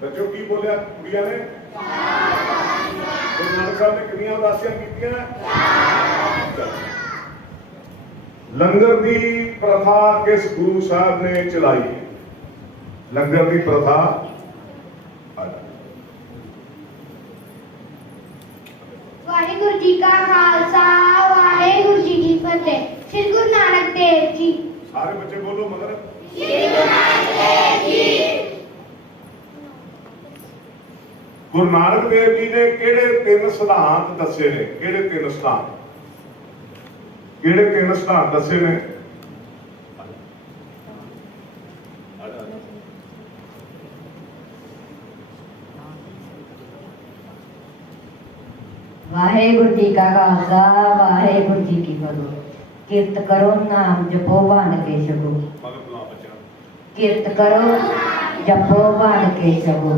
ਬੱਚੋ ਕੀ ਬੋਲਿਆ ਕੁੜੀਆਂ ਨੇ? ਗੁਰੂ ਨਾਨਕ ਸਾਹਿਬ ਨੇ ਕਿੰਨੀਆਂ ਉਦਾਸੀਆਂ ਕੀਤੀਆਂ? ਲੰਗਰ ਦੀ ਪ੍ਰਥਾ ਕਿਸ ਗੁਰੂ ਸਾਹਿਬ ਨੇ ਚਲਾਈ? ਲੰਗਰ ਦੀ ਪ੍ਰਥਾ ਵਾਹਿਗੁਰੂ ਜੀ ਕਾ ਖਾਲਸਾ ਵਾਹਿਗੁਰੂ ਜੀ ਕੀ ਫਤਿਹ। ਸ੍ਰੀ ਗੁਰੂ ਨਾਨਕ ਦੇਵ ਜੀ। ਸਾਰੇ ਬੱਚੇ ਬੋਲੋ ਮਗਰ। ਸ੍ਰੀ ਗੁਰੂ ਨਾਨਕ ਦੇਵ ਜੀ। ਗੁਰੂ ਨਾਨਕ ਦੇਵ ਜੀ ਨੇ ਕਿਹੜੇ 3 ਸਿਧਾਂਤ ਦੱਸੇ ਨੇ? ਕਿਹੜੇ 3 ਸਿਧਾਂਤ? ਕਿਹੜੇ 3 ਸਿਧਾਂਤ ਦੱਸੇ ਨੇ? ਵਾਹਿਗੁਰੂ ਜੀ ਕਾ ਖਾਲਸਾ ਵਾਹਿਗੁਰੂ ਜੀ ਕੀ ਫਤਿਹ। ਕਿਰਤ ਕਰੋ ਨਾਮ ਜਪੋ ਬਣ ਕੇ ਛਕੋ। ਮਗਰ ਬੁਲਾ ਬੱਚਿਆਂ। ਕਿਰਤ ਕਰੋ ਜਪੋ ਬਣ ਕੇ ਛਕੋ।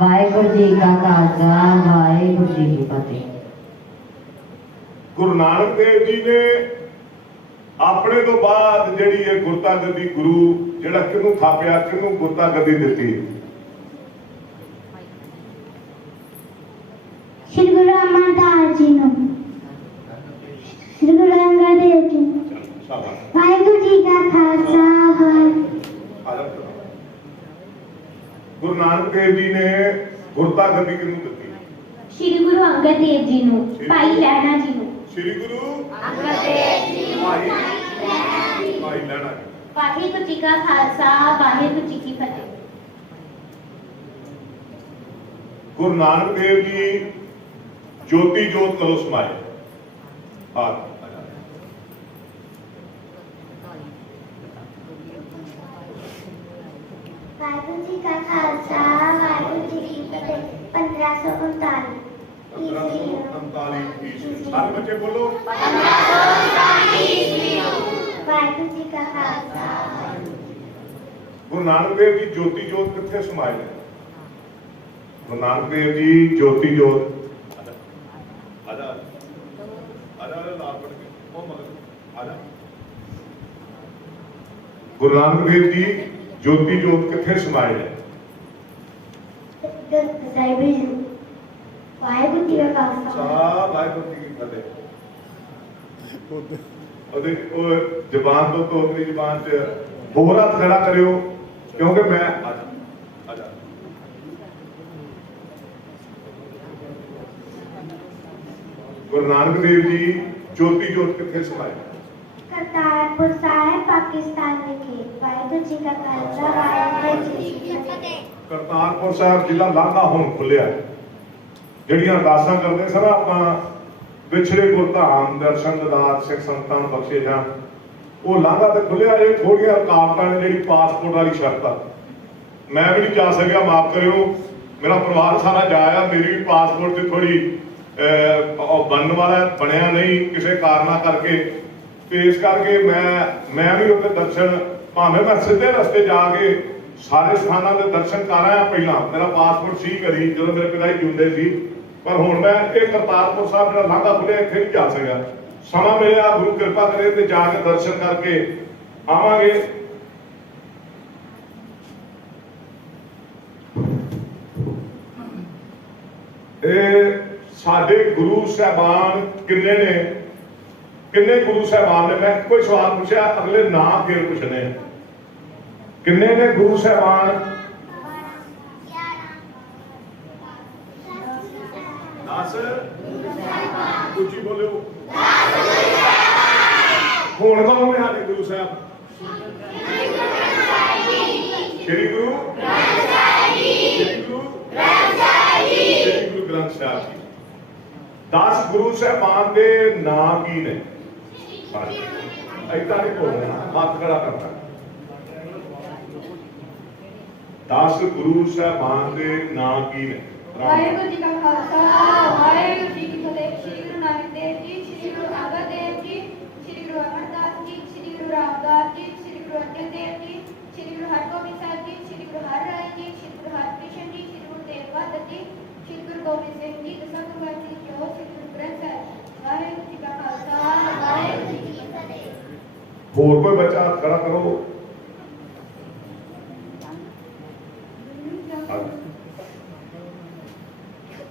ਵਾਹਿਗੁਰੂ ਜੀ ਕਾ ਖਾਲਸਾ ਵਾਹਿਗੁਰੂ ਜੀ ਕੀ ਫਤਿਹ। ਗੁਰੂ ਨਾਨਕ ਦੇਵ ਜੀ ਨੇ ਆਪਣੇ ਤੋਂ ਬਾਅਦ ਜਿਹੜੀ ਇਹ ਗੁਰਤਾ ਗੱਦੀ ਗੁਰੂ ਜਿਹੜਾ ਕਿਹਨੂੰ ਥਾਪਿਆ, ਕਿਹਨੂੰ ਗੁਰਤਾ ਗੱਦੀ ਦਿੱਤੀ? ਸ੍ਰੀ ਗੁਰੂ ਅਮਰਦਾਸ ਜੀ ਨੂੰ। ਸ੍ਰੀ ਗੁਰੂ ਅੰਗਦ ਦੇਵ ਜੀ ਨੂੰ। ਸ਼ਾਬਾਸ਼। ਵਾਹਿਗੁਰੂ ਜੀ ਕਾ ਖਾਲਸਾ ਗੁਰੂ ਨਾਨਕ ਦੇਵ ਜੀ ਨੇ ਗੁਰਤਾ ਗੱਦੀ ਕਿਹਨੂੰ ਦਿੱਤੀ? ਸ੍ਰੀ ਗੁਰੂ ਅੰਗਦ ਦੇਵ ਜੀ ਨੂੰ। ਭਾਈ ਲਹਿਣਾ ਜੀ ਨੂੰ। ਸ੍ਰੀ ਗੁਰੂ ਅੰਗਦ ਦੇਵ ਜੀ ਨੂੰ। ਭਾਈ ਲਹਿਣਾ ਜੀ। ਵਾਹਿਗੁਰੂ ਜੀ ਕਾ ਖਾਲਸਾ ਵਾਹਿਗੁਰੂ ਜੀ ਕੀ ਫਤਿਹ। ਗੁਰੂ ਨਾਨਕ ਦੇਵ ਜੀ ਜੋਤੀ ਜੋਤ ਕਦੋਂ ਸਮਾਏ? ਵਾਹਿਗੁਰੂ ਜੀ ਕਾ ਖਾਲਸਾ ਵਾਹਿਗੁਰੂ ਜੀ ਕੀ ਫਤਿਹ। 1539। 1539 ਈਸਵੀ। ਸਾਰੇ ਬੱਚੇ ਬੋਲੋ। ਵਾਹਿਗੁਰੂ ਜੀ ਕਾ ਖਾਲਸਾ ਗੁਰੂ ਨਾਨਕ ਦੇਵ ਜੀ ਜੋਤੀ ਜੋਤ ਕਿੱਥੇ ਸਮਾਏ ਨੇ? ਗੁਰੂ ਨਾਨਕ ਦੇਵ ਜੀ ਜੋਤੀ ਜੋਤ ਆਦਾ ਲਾਲ ਪੜ ਕੇ ਉਹ ਮਗਰ ਆਦਾ। ਗੁਰੂ ਨਾਨਕ ਦੇਵ ਜੀ ਜੋਤੀ ਜੋਤ ਕਿੱਥੇ ਸਮਾਏ ਨੇ? ਸਾਹਿਬ ਜੀ ਵਾਹਿਗੁਰੂ ਜੀ ਕਾ ਖਾਲਸਾ ਸਾ ਵਾਹਿਗੁਰੂ ਜੀ ਕੀ ਫਤਿਹ। ਉਹਦੇ ਉਹ ਜ਼ਬਾਨ ਤੋਂ ਤੋਤਲੀ ਜ਼ਬਾਨ 'ਚ ਹੋਰ ਹੱਥ ਖੜਾ ਕਰਿਓ, ਕਿਉਂਕਿ ਮੈਂ ਆਜਾ ਗੁਰੂ ਨਾਨਕ ਦੇਵ ਜੀ ਜੋਤੀ ਜੋਤ ਕਿੱਥੇ ਸਮਾਏ? ਕਰਤਾਰਪੁਰ ਸਾਹਿਬ ਪਾਕਿਸਤਾਨ ਵਿਖੇ ਵਾਹਿਗੁਰੂ ਜੀ ਕਾ ਖਾਲਸਾ ਵਾਹਿਗੁਰੂ ਜੀ ਕੀ ਫਤਿਹ ਕਰਤਾਰਪੁਰ ਸਾਹਿਬ ਜ਼ਿਲ੍ਹਾ ਲਾਂਘਾ ਹੁਣ ਖੁੱਲਿਆ। ਜਿਹੜੀਆਂ ਅਰਦਾਸਾਂ ਕਰਦੇ ਸਨ ਆਪਾਂ ਵਿਛੜੇ ਗੁਰਧਾਮ ਦਰਸ਼ਨ ਦਿਦਾਰ ਸਿੱਖ ਸੰਗਤਾਂ ਨੂੰ ਬਖਸ਼ੇ ਜਾਣ, ਉਹ ਲਾਂਘਾ ਤੇ ਖੁੱਲਿਆ। ਇਹ ਥੋੜੀਆਂ ਰੁਕਾਵਟਾਂ ਨੇ, ਜਿਹੜੀ ਪਾਸਪੋਰਟ ਵਾਲੀ ਸ਼ਰਤ ਆ, ਮੈਂ ਵੀ ਨਹੀਂ ਜਾ ਸਕਿਆ, ਮਾਫ ਕਰਿਓ। ਮੇਰਾ ਪਰਿਵਾਰ ਸਾਰਾ ਜਾਇਆ, ਮੇਰੀ ਵੀ ਪਾਸਪੋਰਟ ਤੇ ਥੋੜੀ ਬਣਨ ਵਾਲਾ ਬਣਿਆ ਨਹੀਂ ਕਿਸੇ ਕਾਰਨਾਂ ਕਰਕੇ, ਤੇ ਇਸ ਕਰਕੇ ਮੈਂ ਵੀ ਉੱਥੇ ਦਰਸ਼ਨ, ਭਾਵੇਂ ਮੈਂ ਸਿੱਧੇ ਰਸਤੇ ਜਾ ਕੇ ਸਾਰੇ ਸਥਾਨਾਂ ਦੇ ਦਰਸ਼ਨ ਕਰ ਆਇਆ। ਪਹਿਲਾਂ ਮੇਰਾ ਪਾਸਪੋਰਟ ਸੀ ਕਰੀ ਜਦੋਂ ਮੇਰੇ ਪਿਤਾ ਜੀ ਜਿਉਂਦੇ ਸੀ, ਪਰ ਹੁਣ ਮੈਂ ਇਹ ਕਰਤਾਰਪੁਰ ਸਾਹਿਬ ਜਿਹੜਾ ਲਾਂਘਾ ਖੁੱਲਿਆ, ਇੱਥੇ ਨਹੀਂ ਜਾ ਸਕਿਆ। ਸਮਾਂ ਮਿਲਿਆ, ਗੁਰੂ ਕਿਰਪਾ ਕਰੇ ਤੇ ਜਾ ਕੇ ਦਰਸ਼ਨ ਕਰਕੇ ਆਵਾਂਗੇ। ਇਹ ਸਾਡੇ ਗੁਰੂ ਸਾਹਿਬਾਨ ਕਿੰਨੇ ਨੇ? ਕਿੰਨੇ ਗੁਰੂ ਸਾਹਿਬਾਨ ਨੇ? ਮੈਂ ਕੋਈ ਸਵਾਲ ਪੁੱਛਿਆ, ਅਗਲੇ ਨਾਮ ਫੇਰ ਪੁੱਛਣੇ ਆ। ਕਿੰਨੇ ਨੇ ਗੁਰੂ ਸਾਹਿਬਾਨ? 10। ਉੱਚੀ ਬੋਲਿਓ। ਹੁਣ ਕੌਣ ਨੇ ਸਾਡੇ ਗੁਰੂ ਸਾਹਿਬ? ਸ਼੍ਰੀ ਗੁਰੂ ਗ੍ਰੰਥ ਸਾਹਿਬ ਜੀ। ਸ਼੍ਰੀ ਗੁਰੂ ਗ੍ਰੰਥ ਸਾਹਿਬ ਜੀ। 10 ਗੁਰੂ ਸਾਹਿਬਾਨ ਦੇ ਨਾਂ ਕੀ ਨੇ? ਏਦਾਂ ਨਹੀਂ ਬੋਲਣਾ, ਹੱਥ ਖੜਾ ਕਰਨਾ। 10 ਗੁਰੂ ਸਾਹਿਬਾਨ ਦੇ ਨਾਂ ਕੀ ਨੇ? ਵਾਹਿਗੁਰੂ ਜੀ ਕਾ ਖਾਲਸਾ ਵਾਹਿਗੁਰੂ ਜੀ ਕੀ ਫਤਿਹ। ਸ੍ਰੀ ਗੁਰੂ ਨਾਨਕ ਦੇਵ ਜੀ, ਸ੍ਰੀ ਗੁਰੂ ਅੰਗਦ ਦੇਵ ਜੀ, ਸ੍ਰੀ ਗੁਰੂ ਅਮਰਦਾਸ ਜੀ, ਸ੍ਰੀ ਗੁਰੂ ਰਾਮਦਾਸ ਜੀ, ਸ੍ਰੀ ਗੁਰੂ ਅਰਜਨ ਦੇਵ ਜੀ, ਸ੍ਰੀ ਗੁਰੂ ਹਰਗੋਬਿੰਦ ਸਾਹਿਬ ਜੀ, ਸ੍ਰੀ ਗੁਰੂ ਹਰਿਰਾਏ ਜੀ, ਸ੍ਰੀ ਗੁਰੂ ਹਰਕ੍ਰਿਸ਼ਨ ਜੀ, ਸ੍ਰੀ ਗੁਰੂ ਤੇਗ ਬਹਾਦਰ ਜੀ, ਸ੍ਰੀ ਗੁਰੂ ਗੋਬਿੰਦ ਸਿੰਘ ਜੀ, ਦਸਾਂ ਗੁਰੂਆਂ ਜੀ ਕੀ ਹੋ, ਸ੍ਰੀ ਗੁਰੂ ਗ੍ਰੰਥ ਸਾਹਿਬ। ਵਾਹਿਗੁਰੂ ਜੀ ਕਾ ਖਾਲਸਾ ਵਾਹਿਗੁਰੂ ਜੀ ਕੀ ਫਤਿਹ। ਹੋਰ ਕੋਈ ਬੱਚਾ ਹੱਥ ਖੜਾ ਕਰੋ।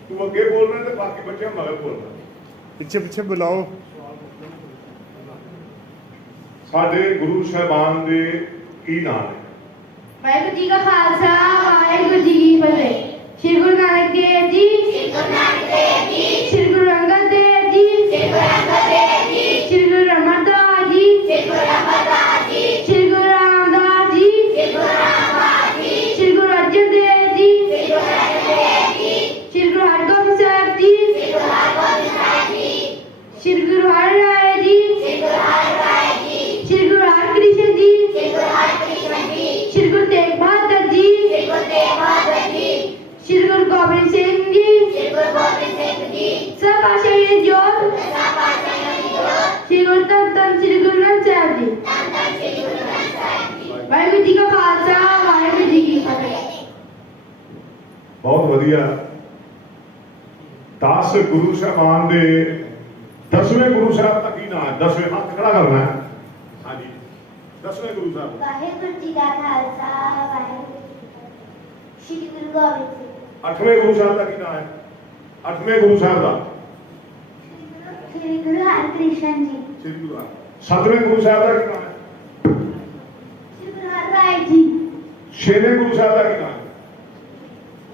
ਤੂੰ ਅੱਗੇ ਬੋਲ ਰਿਹਾ ਤੇ ਬਾਕੀ ਬੱਚੇ ਮਗਰ ਬੋਲਣਾ। ਪਿੱਛੇ ਪਿੱਛੇ ਬੁਲਾਓ। ਸਾਡੇ ਗੁਰੂ ਸਾਹਿਬਾਨ ਦੇ ਕੀ ਨਾਮ ਨੇ? ਵਾਹਿਗੁਰੂ ਜੀ ਕਾ ਖਾਲਸਾ ਵਾਹਿਗੁਰੂ ਜੀ ਕੀ ਫਤਿਹ। ਸ੍ਰੀ ਗੁਰੂ ਨਾਨਕ ਦੇਵ ਜੀ, ਸ੍ਰੀ ਗੁਰੂ ਨਾਨਕ ਦੇਵ ਜੀ, ਸ੍ਰੀ ਗੁਰੂ ਅੰਗਦ ਦੇਵ ਜੀ, ਸ੍ਰੀ ਗੁਰੂ ਅੰਗਦ ਦੇਵ ਜੀ, ਸ੍ਰੀ ਗੁਰੂ ਅਮਰਦਾਸ ਜੀ, ਸ੍ਰੀ ਗੁਰੂ ਅਮਰਦਾਸ ਜੀ, ਸ੍ਰੀ ਗੁਰੂ ਰਾਮਦਾਸ ਜੀ, ਸ੍ਰੀ ਗੁਰੂ ਰਾਮਦਾਸ ਜੀ, ਸ੍ਰੀ ਗੁਰੂ ਅਰਜਨ ਦੇਵ ਜੀ, ਸ੍ਰੀ ਗੁਰੂ ਅਰਜਨ ਦੇਵ ਜੀ, ਸ੍ਰੀ ਗੁਰੂ ਹਰਗੋਬਿੰਦ ਸਾਹਿਬ ਜੀ, ਸ੍ਰੀ ਗੁਰੂ ਹਰਗੋਬਿੰਦ ਸਾਹਿਬ ਜੀ, ਸ੍ਰੀ ਗੁਰੂ ਹਰਿਰਾਏ ਜੀ, ਸ੍ਰੀ ਗੁਰੂ ਹਰਿਰਾਏ ਜੀ, ਸ੍ਰੀ ਗੁਰੂ ਹਰਕ੍ਰਿਸ਼ਨ ਜੀ, ਸ੍ਰੀ ਗੁਰੂ ਹਰਕ੍ਰਿਸ਼ਨ ਜੀ, ਸ੍ਰੀ ਗੁਰੂ ਤੇਗ ਬਹਾਦਰ ਜੀ, ਸ੍ਰੀ ਗੁਰੂ ਤੇਗ ਬਹਾਦਰ ਜੀ, ਸ੍ਰੀ ਗੁਰੂ ਗੋਬਿੰਦ ਸਿੰਘ ਜੀ, ਸ੍ਰੀ ਗੁਰੂ ਗੋਬਿੰਦ ਸਿੰਘ ਜੀ, ਸਭ ਪਾਤਸ਼ਾਹੀਆਂ ਦੀ ਜੋਤ, ਸਭ ਪਾਤਸ਼ਾਹੀਆਂ ਦੀ ਜੋਤ, ਸ੍ਰੀ ਗੁਰੂ ਧੰਨ ਸ੍ਰੀ ਗੁਰੂ ਗ੍ਰੰਥ ਸਾਹਿਬ ਜੀ, ਧੰਨ ਸ੍ਰੀ ਗੁਰੂ ਗ੍ਰੰਥ ਸਾਹਿਬ ਜੀ। ਵਾਹਿਗੁਰੂ ਜੀ ਕਾ ਖਾਲਸਾ ਵਾਹਿਗੁਰੂ ਜੀ ਕੀ ਫਤਿਹ। ਬਹੁਤ ਵਧੀਆ। 10 ਗੁਰੂ ਸਾਹਿਬਾਨ ਦੇ 10ਵੇਂ ਗੁਰੂ ਸਾਹਿਬ ਦਾ ਕੀ ਨਾਮ ਹੈ? 10ਵੇਂ ਹੱਥ ਖੜਾ ਕਰਨਾ ਹੈ। ਹਾਂਜੀ, 10ਵੇਂ ਗੁਰੂ ਸਾਹਿਬ। ਵਾਹਿਗੁਰੂ ਜੀ ਕਾ ਖਾਲਸਾ ਵਾਹਿਗੁਰੂ ਜੀ ਕੀ ਫਤਿਹ। ਸ੍ਰੀ ਗੁਰੂ ਗੋਬਿੰਦ ਸਿੰਘ। 8ਵੇਂ ਗੁਰੂ ਸਾਹਿਬ ਦਾ ਕੀ ਨਾਮ ਹੈ? 8ਵੇਂ ਗੁਰੂ ਸਾਹਿਬ ਦਾ? ਸ੍ਰੀ ਗੁਰੂ ਹਰਕ੍ਰਿਸ਼ਨ ਜੀ। ਸ੍ਰੀ ਗੁਰੂ 7ਵੇਂ ਗੁਰੂ ਸਾਹਿਬ ਦਾ ਕੀ ਨਾਮ ਹੈ? ਸ੍ਰੀ ਗੁਰੂ ਹਰਿਰਾਏ ਜੀ। 6ਵੇਂ ਗੁਰੂ ਸਾਹਿਬ ਦਾ ਕੀ ਨਾਮ ਹੈ?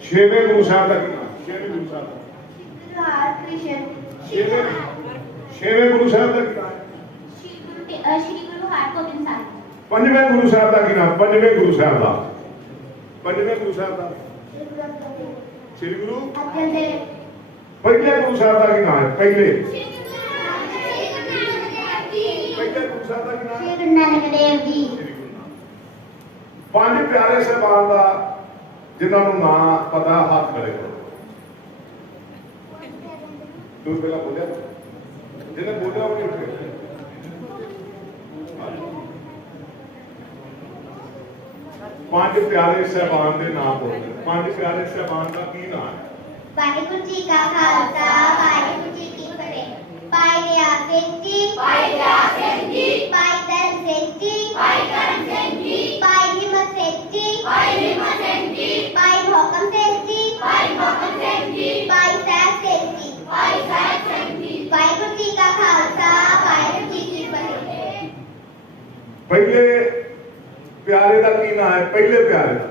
6ਵੇਂ ਗੁਰੂ ਸਾਹਿਬ ਦਾ ਕੀ ਨਾਮ ਹੈ? 6ਵੇਂ ਗੁਰੂ ਸਾਹਿਬ ਦਾ? ਸ੍ਰੀ ਗੁਰੂ ਹਰਕ੍ਰਿਸ਼ਨ। 6ਵੇਂ ਗੁਰੂ ਸਾਹਿਬ ਦਾ ਕੀ ਨਾਮ ਹੈ? ਸ੍ਰੀ ਗੁਰੂ ਹਰਗੋਬਿੰਦ ਸਾਹਿਬ। 5ਵੇਂ ਗੁਰੂ ਸਾਹਿਬ ਦਾ ਕੀ ਨਾਮ? 5ਵੇਂ ਗੁਰੂ ਸਾਹਿਬ ਦਾ? 5ਵੇਂ ਗੁਰੂ ਸਾਹਿਬ ਦਾ? ਸ੍ਰੀ ਗੁਰੂ ਅੰਗਦ ਦੇਵ। ਸ੍ਰੀ ਗੁਰੂ ਅਰਜਨ ਦੇਵ। ਪਹਿਲੇ ਗੁਰੂ ਸਾਹਿਬ ਦਾ ਕੀ ਨਾਮ ਹੈ? ਪਹਿਲੇ ਸ੍ਰੀ ਗੁਰੂ ਨਾਨਕ ਦੇਵ ਜੀ। ਪਹਿਲੇ ਗੁਰੂ ਸਾਹਿਬ ਦਾ ਕੀ ਨਾਮ ਹੈ? ਸ੍ਰੀ ਗੁਰੂ ਨਾਨਕ ਦੇਵ ਜੀ। ਸ੍ਰੀ ਗੁਰੂ ਨਾਨਕ। 5 ਪਿਆਰੇ ਸਾਹਿਬਾਨ ਦਾ ਜਿਨ੍ਹਾਂ ਨੂੰ ਨਾਂ ਪਤਾ, ਹੱਥ ਖੜੇ ਕਰੋ। ਤੂੰ ਪਹਿਲਾਂ ਬੋਲਿਆ ਜਿਹਨੇ ਬੋਲਿਆ ਉਹ ਨਹੀਂ ਉੱਠੇ ਪੰਜ ਪਿਆਰੇ ਸਾਹਿਬਾਨ ਦੇ ਨਾਮ ਬੋਲਦੇ ਪੰਜ ਪਿਆਰੇ ਸਾਹਿਬਾਨ ਦਾ ਕੀ ਨਾਮ ਹੈ ਵਾਹਿਗੁਰੂ ਜੀ ਕਾ ਖਾਲਸਾ ਵਾਹਿਗੁਰੂ ਜੀ ਕੀ ਫਤਿਹ ਭਾਈ ਦਇਆ ਸਿੰਘ ਜੀ ਭਾਈ ਧਰਮ ਸਿੰਘ ਜੀ ਭਾਈ ਹਿੰਮਤ ਸਿੰਘ ਜੀ ਭਾਈ ਮੋਹਕਮ ਸਿੰਘ ਜੀ ਭਾਈ ਸਾਹਿਬ ਸਿੰਘ ਜੀ ਵਾਹਿਗੁਰੂ ਜੀ ਕਾ ਖਾਲਸਾ ਵਾਹਿਗੁਰੂ ਜੀ ਕੀ ਫਤਿਹ ਪਹਿਲੇ ਪਿਆਰੇ ਦਾ ਕੀ ਨਾਮ ਹੈ ਪਹਿਲੇ ਪਿਆਰੇ ਦਾ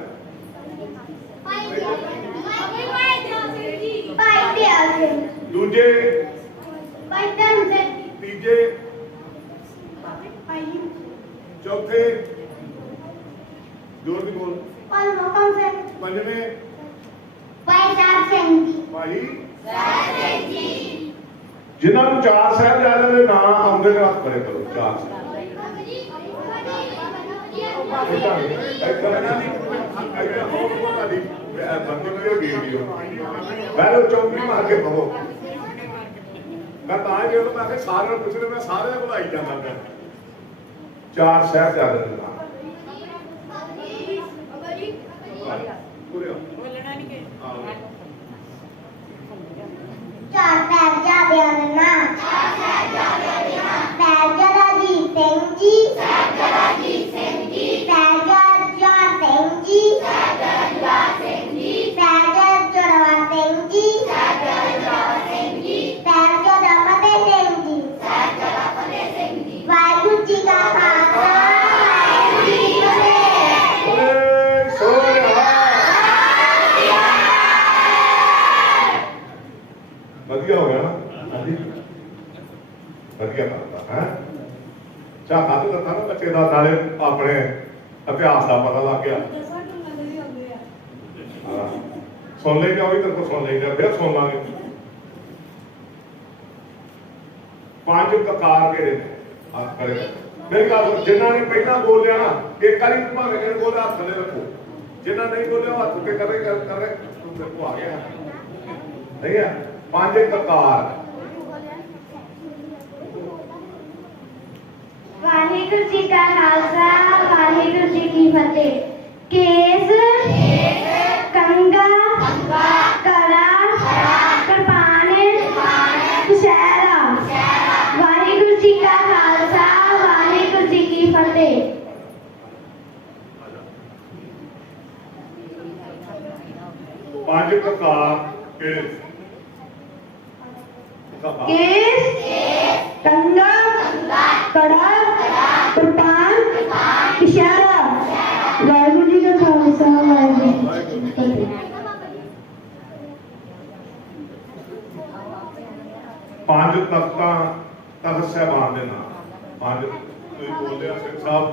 ਭਾਈ ਦਇਆ ਸਿੰਘ ਦੂਜੇ ਭਾਈ ਧਰਮ ਸਿੰਘ ਤੀਜੇ ਭਾਈ ਚੌਥੇ ਜੋਰ ਦੀ ਬੋਲ ਮੋਹਕਮ ਸਿੰਘ ਪੰਜਵੇਂ ਭਾਈ ਸਾਹਿਬ ਸਿੰਘ ਜੀ ਭਾਈ ਜਿਨ੍ਹਾਂ ਨੂੰ ਚਾਰ ਸਾਹਿਬਜ਼ਾਦਿਆਂ ਦੇ ਨਾਮ ਆਉਂਦੇ ਨੇ ਹੱਥ ਖੜੇ ਕਰੋ ਚਾਰ ਪਹਿਲਾਂ ਚੌਂਕੀ ਮਾਰ ਕੇ ਬਹੋ ਮੈਂ ਤਾਂ ਜੇ ਮੈਂ ਕਿ ਸਾਰਿਆਂ ਨੂੰ ਪੁੱਛਦੇ ਮੈਂ ਸਾਰਿਆਂ ਨੂੰ ਭੁਲਾਈ ਜਾਂਦਾ ਮੈਂ ਚਾਰ ਸਾਹਿਬਜ਼ਾਦਿਆਂ ਦੇ ਨਾਮ ਚਾਰ ਸਾਹਿਬਜ਼ਾਦਿਆਂ ਦੇ ਨਾਮ ਸਾਹਿਬਜ਼ਾਦਾ ਅਜੀਤ ਸਿੰਘ ਜੀ ਸਾਹਿਬਜ਼ਾਦਾ ਸਿੰਘ ਜੀ ਸਾਹਿਬਜ਼ਾਦਾ ਜੋਰਾਵਰ ਸਿੰਘ ਜੀ ਸਾਹਿਬਜ਼ਾਦਾ ਫਤਿਹ ਸਿੰਘ ਜੀ ਵਾਹਿਗੁਰੂ ਜੀ ਕਾ ਖਾਲਸਾ ਵਾਹਿਗੁਰੂ ਜੀ ਕੀ ਫਤਿਹ ਵਧੀਆ ਹੋ ਗਿਆ ਨਾ ਹਾਂਜੀ ਵਧੀਆ ਕਰਦਾ ਹੈ ਚਾਹ ਖਾਤੇ ਦਾ ਨਾ ਬੱਚੇ ਦਾ ਨਾਲੇ ਆਪਣੇ ਇਤਿਹਾਸ ਦਾ ਪਤਾ ਲੱਗ ਗਿਆ ਹਾਂ ਸੁਣ ਲੈਂਗੇ ਉਹ ਵੀ ਤੇਰੇ ਕੋਲ ਸੁਣ ਲੈਂਗੇ ਫਿਰ ਸੁਣ ਲਾਂਗੇ ਪੰਜ ਕਕਾਰ ਕਿਹੜੇ ਨੇ ਹੱਥ ਕਰੇ ਮੇਰੀ ਗੱਲ ਜਿਨ੍ਹਾਂ ਨੇ ਪਹਿਲਾਂ ਬੋਲਿਆ ਨਾ ਇੱਕ ਵਾਰੀ ਭਾਵੇਂ ਕਿਹਨੇ ਬੋਲਿਆ ਹੱਥ ਥੱਲੇ ਰੱਖੋ ਜਿਨ੍ਹਾਂ ਨਹੀਂ ਬੋਲਿਆ ਹੱਥ ਉੱਤੇ ਕਰੇ ਤੂੰ ਮੇਰੇ ਕੋ ਆ ਗਿਆ ਨਹੀਂ ਆ ਪੰਜ ਕਕਾਰ ਵਾਹਿਗੁਰੂ ਜੀ ਕਾ ਖਾਲਸਾ ਵਾਹਿਗੁਰੂ ਜੀ ਕੀ ਫਤਿਹ ਕੇਸ ਕੰਗਾ ਕੜਾ ਕਿਰਪਾਨ ਕਛਹਿਰਾ ਵਾਹਿਗੁਰੂ ਜੀ ਕਾ ਖਾਲਸਾ ਵਾਹਿਗੁਰੂ ਜੀ ਕੀ ਫਤਿਹ ਪੰਜ ਕਕਾਰ ਕਿਹੜੇ ਕਕਾਰ केस कंगा कड़ा कृपान इशारा वाहिगुरू जी का खालसा वाहिगुरू जी की फतेह ਪੰਜ ਤਖਤਾਂ ਤਖਤ ਸਾਹਿਬਾਨ ਦੇ ਨਾਮ ਪੰਜ ਤੁਸੀਂ ਬੋਲਿਆ ਸਿੰਘ ਸਾਹਿਬ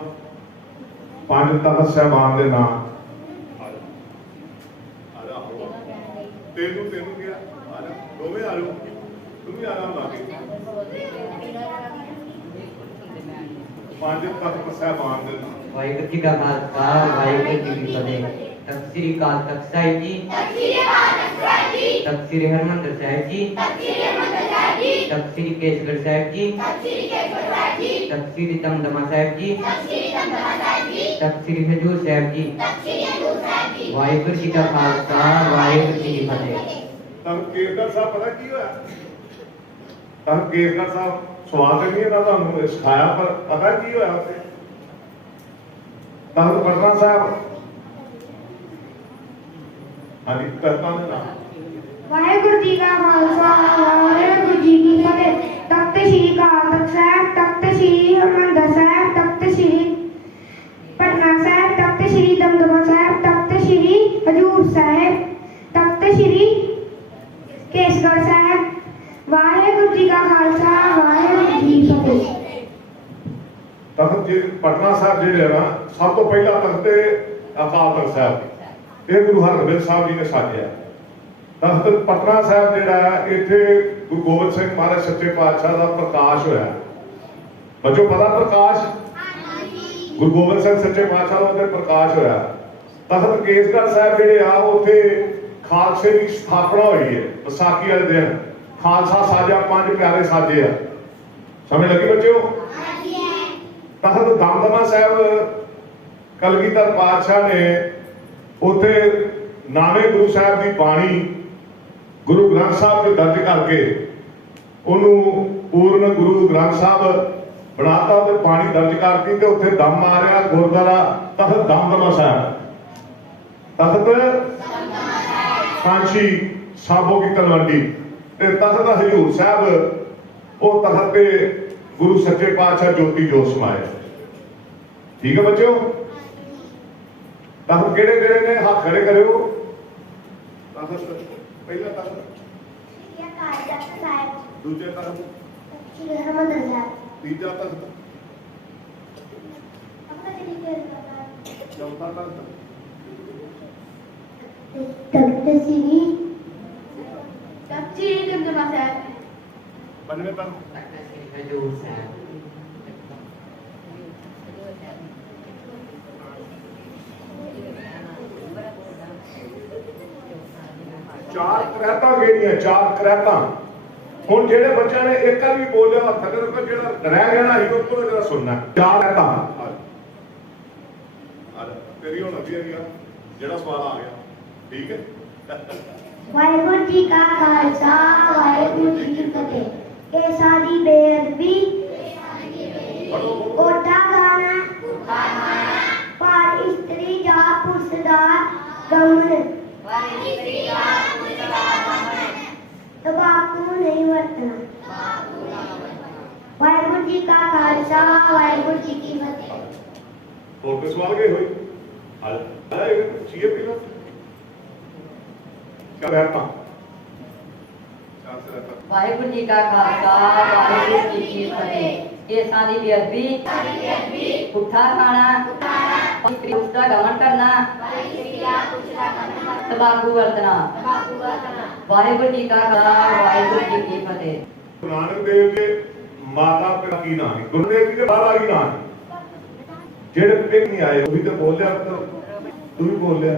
ਪੰਜ ਤਖਤ ਸਾਹਿਬਾਨ ਦੇ ਨਾਮ ਤੈਨੂੰ ਕਿਹਾ ਆ ਜਾ ਦੋਵੇਂ ਆ ਜਾਓ ਤੂੰ ਵੀ ਆਰਾਮ ਲਾ ਕੇ ਪੰਜ ਤਖਤ ਸਾਹਿਬਾਨ ਦੇ ਨਾਮ ਵਾਹਿਗੁਰੂ ਜੀ ਕਾ ਖਾਲਸਾ ਵਾਹਿਗੁਰੂ ਜੀ ਕੀ ਫਤਿਹ ਤਖ਼ਤ ਸ੍ਰੀ ਅਕਾਲ ਤਖ਼ਤ ਸਾਹਿਬ ਜੀ ਤਖ਼ਤ ਸ੍ਰੀ ਹਰਿਮੰਦਰ ਸਾਹਿਬ ਜੀ ਤਖ਼ਤ ਸ੍ਰੀ ਕੇਸਗੜ੍ਹ ਸਾਹਿਬ ਜੀ ਤਖ਼ਤ ਸ੍ਰੀ ਦਮਦਮਾ ਸਾਹਿਬ ਜੀ ਤਖ਼ਤ ਸ੍ਰੀ ਹਜੂਰ ਸਾਹਿਬ ਜੀ ਵਾਹਿਗੁਰੂ ਜੀ ਕਾ ਖਾਲਸਾ ਵਾਹਿਗੁਰੂ ਜੀ ਕੀ ਫਤਿਹ ਤਾਂ ਕੇਸਗੜ੍ਹ ਸਾਹਿਬ ਪਤਾ ਕੀ ਹੋਇਆ ਤਾਂ ਕੇਸਗੜ੍ਹ ਸਾਹਿਬ ਸਵਾਲ ਤੇ ਨਹੀਂ ਇਹਦਾ ਤੁਹਾਨੂੰ ਸਿਖਾਇਆ ਪਰ ਪਤਾ ਕੀ ਹੋਇਆ ਉੱਥੇ ਤਾਂ ਪਟਨਾ ਸਾਹਿਬ ਹਾਂਜੀ ਕਰਤਾ ਨੇ ਨਾ ਵਾਹਿਗੁਰੂ ਜੀ ਕਾ ਖਾਲਸਾ ਵਾਹਿਗੁਰੂ ਜੀ ਕੀ ਫਤਿਹ ਤਖਤ ਸ੍ਰੀ ਅਕਾਲ ਤਖਤ ਸਾਹਿਬ ਤਖਤ ਸ੍ਰੀ ਹਰਿਮੰਦਰ ਸਾਹਿਬ ਤਖਤ ਸ੍ਰੀ ਪਟਨਾ ਸਾਹਿਬ ਤਖਤ ਸ੍ਰੀ ਦਮਦਮਾ ਸਾਹਿਬ ਤਖਤ ਸ੍ਰੀ ਹਜੂਰ ਸਾਹਿਬ ਤਖਤ ਸ੍ਰੀ ਕੇਸਗੜ੍ਹ ਸਾਹਿਬ ਵਾਹਿਗੁਰੂ ਜੀ ਕਾ ਖਾਲਸਾ ਵਾਹਿਗੁਰੂ ਜੀ ਕੀ ਫਤਿਹ ਤਖਤ ਜੀ ਪਟਨਾ ਸਾਹਿਬ ਜਿਹੜੇ ਆ ਨਾ ਸਭ ਤੋਂ ਪਹਿਲਾ ਤਖਤ ਤੇ ਅਕਾਲ ਤਖਤ ਸਾਹਿਬ ਇਹ ਗੁਰੂ ਹਰਗੋਬਿੰਦ ਸਾਹਿਬ ਜੀ ਨੇ ਸਾਜਿਆ ਤਖਤ ਪਟਨਾ ਸਾਹਿਬ ਜਿਹੜਾ ਇੱਥੇ ਗੁਰੂ ਗੋਬਿੰਦ ਸਿੰਘ ਮਹਾਰਾਜ ਸੱਚੇ ਪਾਤਸ਼ਾਹ ਦਾ ਪ੍ਰਕਾਸ਼ ਹੋਇਆ ਬੱਚੋ ਪਤਾ ਪ੍ਰਕਾਸ਼ ਗੁਰੂ ਗੋਬਿੰਦ ਸਿੰਘ ਸੱਚੇ ਪਾਤਸ਼ਾਹ ਦਾ ਉੱਥੇ ਪ੍ਰਕਾਸ਼ ਹੋਇਆ ਤਖਤ ਕੇਸਗੜ੍ਹ ਸਾਹਿਬ ਜਿਹੜੇ ਆ ਉੱਥੇ ਖਾਲਸੇ ਦੀ ਸਥਾਪਨਾ ਹੋਈ ਹੈ ਵਿਸਾਖੀ ਵਾਲੇ ਦਿਨ ਖਾਲਸਾ ਸਾਜਾ 5 ਪਿਆਰੇ ਸਾਜੇ ਆ। ਸਮਝ ਲੱਗੀ ਬੱਚਿਓ? ਤਖਤ ਦਮਦਮਾ ਸਾਹਿਬ ਕਲਗੀਧਰ ਪਾਤਸ਼ਾਹ ਨੇ ਉੱਥੇ ਨਾਵੇਂ ਗੁਰੂ ਸਾਹਿਬ ਦੀ ਬਾਣੀ ਗੁਰੂ ਗ੍ਰੰਥ ਸਾਹਿਬ 'ਚ ਦਰਜ ਕਰਕੇ ਉਹਨੂੰ ਪੂਰਨ ਗੁਰੂ ਗ੍ਰੰਥ ਸਾਹਿਬ ਬਣਾਤਾ ਤੇ ਬਾਣੀ ਦਰਜ ਕਰਤੀ ਤੇ ਉੱਥੇ ਦਮ ਮਾਰਿਆ ਗੁਰਦੁਆਰਾ ਤਖਤ ਦਮਦਮਾ ਸਾਹਿਬ। ਤਖਤ ਕਾਂਚੀ ਸਾਬੋ ਕੀ ਤਲਵੰਡੀ ਤੇ ਤਖਤ ਹਜ਼ੂਰ ਸਾਹਿਬ ਉਹ ਤਖਤ ਤੇ ਗੁਰੂ ਸੱਚੇ ਪਾਤਸ਼ਾਹ ਜੋਤੀ ਜੋਤ ਸਮਾਏ। ਠੀਕ ਹੈ ਬੱਚਿਓ? ਤਖਤ ਕਿਹੜੇ ਕਿਹੜੇ ਨੇ? ਹੱਥ ਖੜੇ ਕਰਿਓ। ਤਖਤ ਪਹਿਲਾ ਤਖਤ, ਦੂਜੇ ਤਖਤ, ਤੀਜਾ ਤਖਤ, ਚੌਥਾ ਤਖਤ, तख्त श्री दमदमा साहिब, ਪੰਜਵੇਂ ਤਖਤ, तख्त श्री हजूर साहिब, ਚਾਰ ਕਰੈਤਾਂ ਕਿਹੜੀਆਂ? ਚਾਰ ਕਰੈਤਾਂ। ਹੁਣ ਜਿਹੜੇ ਬੱਚਿਆਂ ਨੇ ਇੱਕ ਵਾਰ ਵੀ ਬੋਲਿਆ ਹੱਥ ਕਰ ਜਿਹੜਾ ਰਹਿ ਗਿਆ ਨਾ ਇਹ ਤੋਂ ਜਿਹੜਾ ਸੁਣਨਾ। ਚਾਰ ਕਰੈਤਾਂ ਆ ਤੇਰੀ ਹੁਣ ਅੱਧੀ ਆ ਜਿਹੜਾ ਸਵਾਲ ਆ ਗਿਆ। ਠੀਕ ਹੈ? ਵਾਹਿਗੁਰੂ ਜੀ ਕਾ ਖਾਲਸਾ ਵਾਹਿਗੁਰੂ ਜੀ ਕੀ ਫਤਿਹ। ਇਹ ਸਾਡੀ ਬੇਅਦਬੀ ਕੋਟਾ ਖਾਣਾ ਪਰ ਇਸਤਰੀ ਜਾਂ ਪੁਰਸ਼ ਦਾ ਗਮਨ ਤੰਬਾਕੂ ਨਹੀਂ ਵਰਤਣਾ। ਵਾਹਿਗੁਰੂ ਜੀ ਕਾ ਖਾਲਸਾ ਵਾਹਿਗੁਰੂ ਜੀ ਕੀ ਫਤਿਹ। ਹੋਰ ਕੋਈ ਸਵਾਲ ਗਏ ਹੋਏ? ਆ ਇਹ ਚੀਏ ਪਹਿਲਾਂ ਕਿਆ ਕਰਤਾ? ਚਾਰ ਸੇ ਰਹਿਤਾ। ਵਾਹਿਗੁਰੂ ਜੀ ਕਾ ਖਾਲਸਾ ਵਾਹਿਗੁਰੂ ਜੀ ਕੀ ਫਤਿਹ। ਇਹ ਸਾਡੀ ਬੇਅਦਬੀ ਪੁੱਠਾ ਖਾਣਾ ਇਸਤਰੀ ਪੁਰਸ਼ ਦਾ ਗਮਨ ਕਰਨਾ ਤੰਬਾਕੂ ਵਰਤਣਾ। ਵਾਹਿਗੁਰੂ ਜੀ ਕਾ ਖਾਲਸਾ ਵਾਹਿਗੁਰੂ ਜੀ ਕੀ ਫਤਿਹ। ਗੁਰੂ ਨਾਨਕ ਦੇਵ ਦੇ ਮਾਤਾ ਪਿਤਾ ਕੀ ਨਾਮ ਹੈ? ਗੁਰੂ ਦੇਵ ਜੀ ਦੇ ਬਾਹਰ ਕੀ ਨਾਮ ਹੈ? ਜਿਹੜੇ ਪਿੰਡ ਨਹੀਂ ਆਏ ਉਹ ਵੀ ਤਾਂ ਬੋਲਿਆ, ਤੂੰ ਵੀ ਬੋਲਿਆ।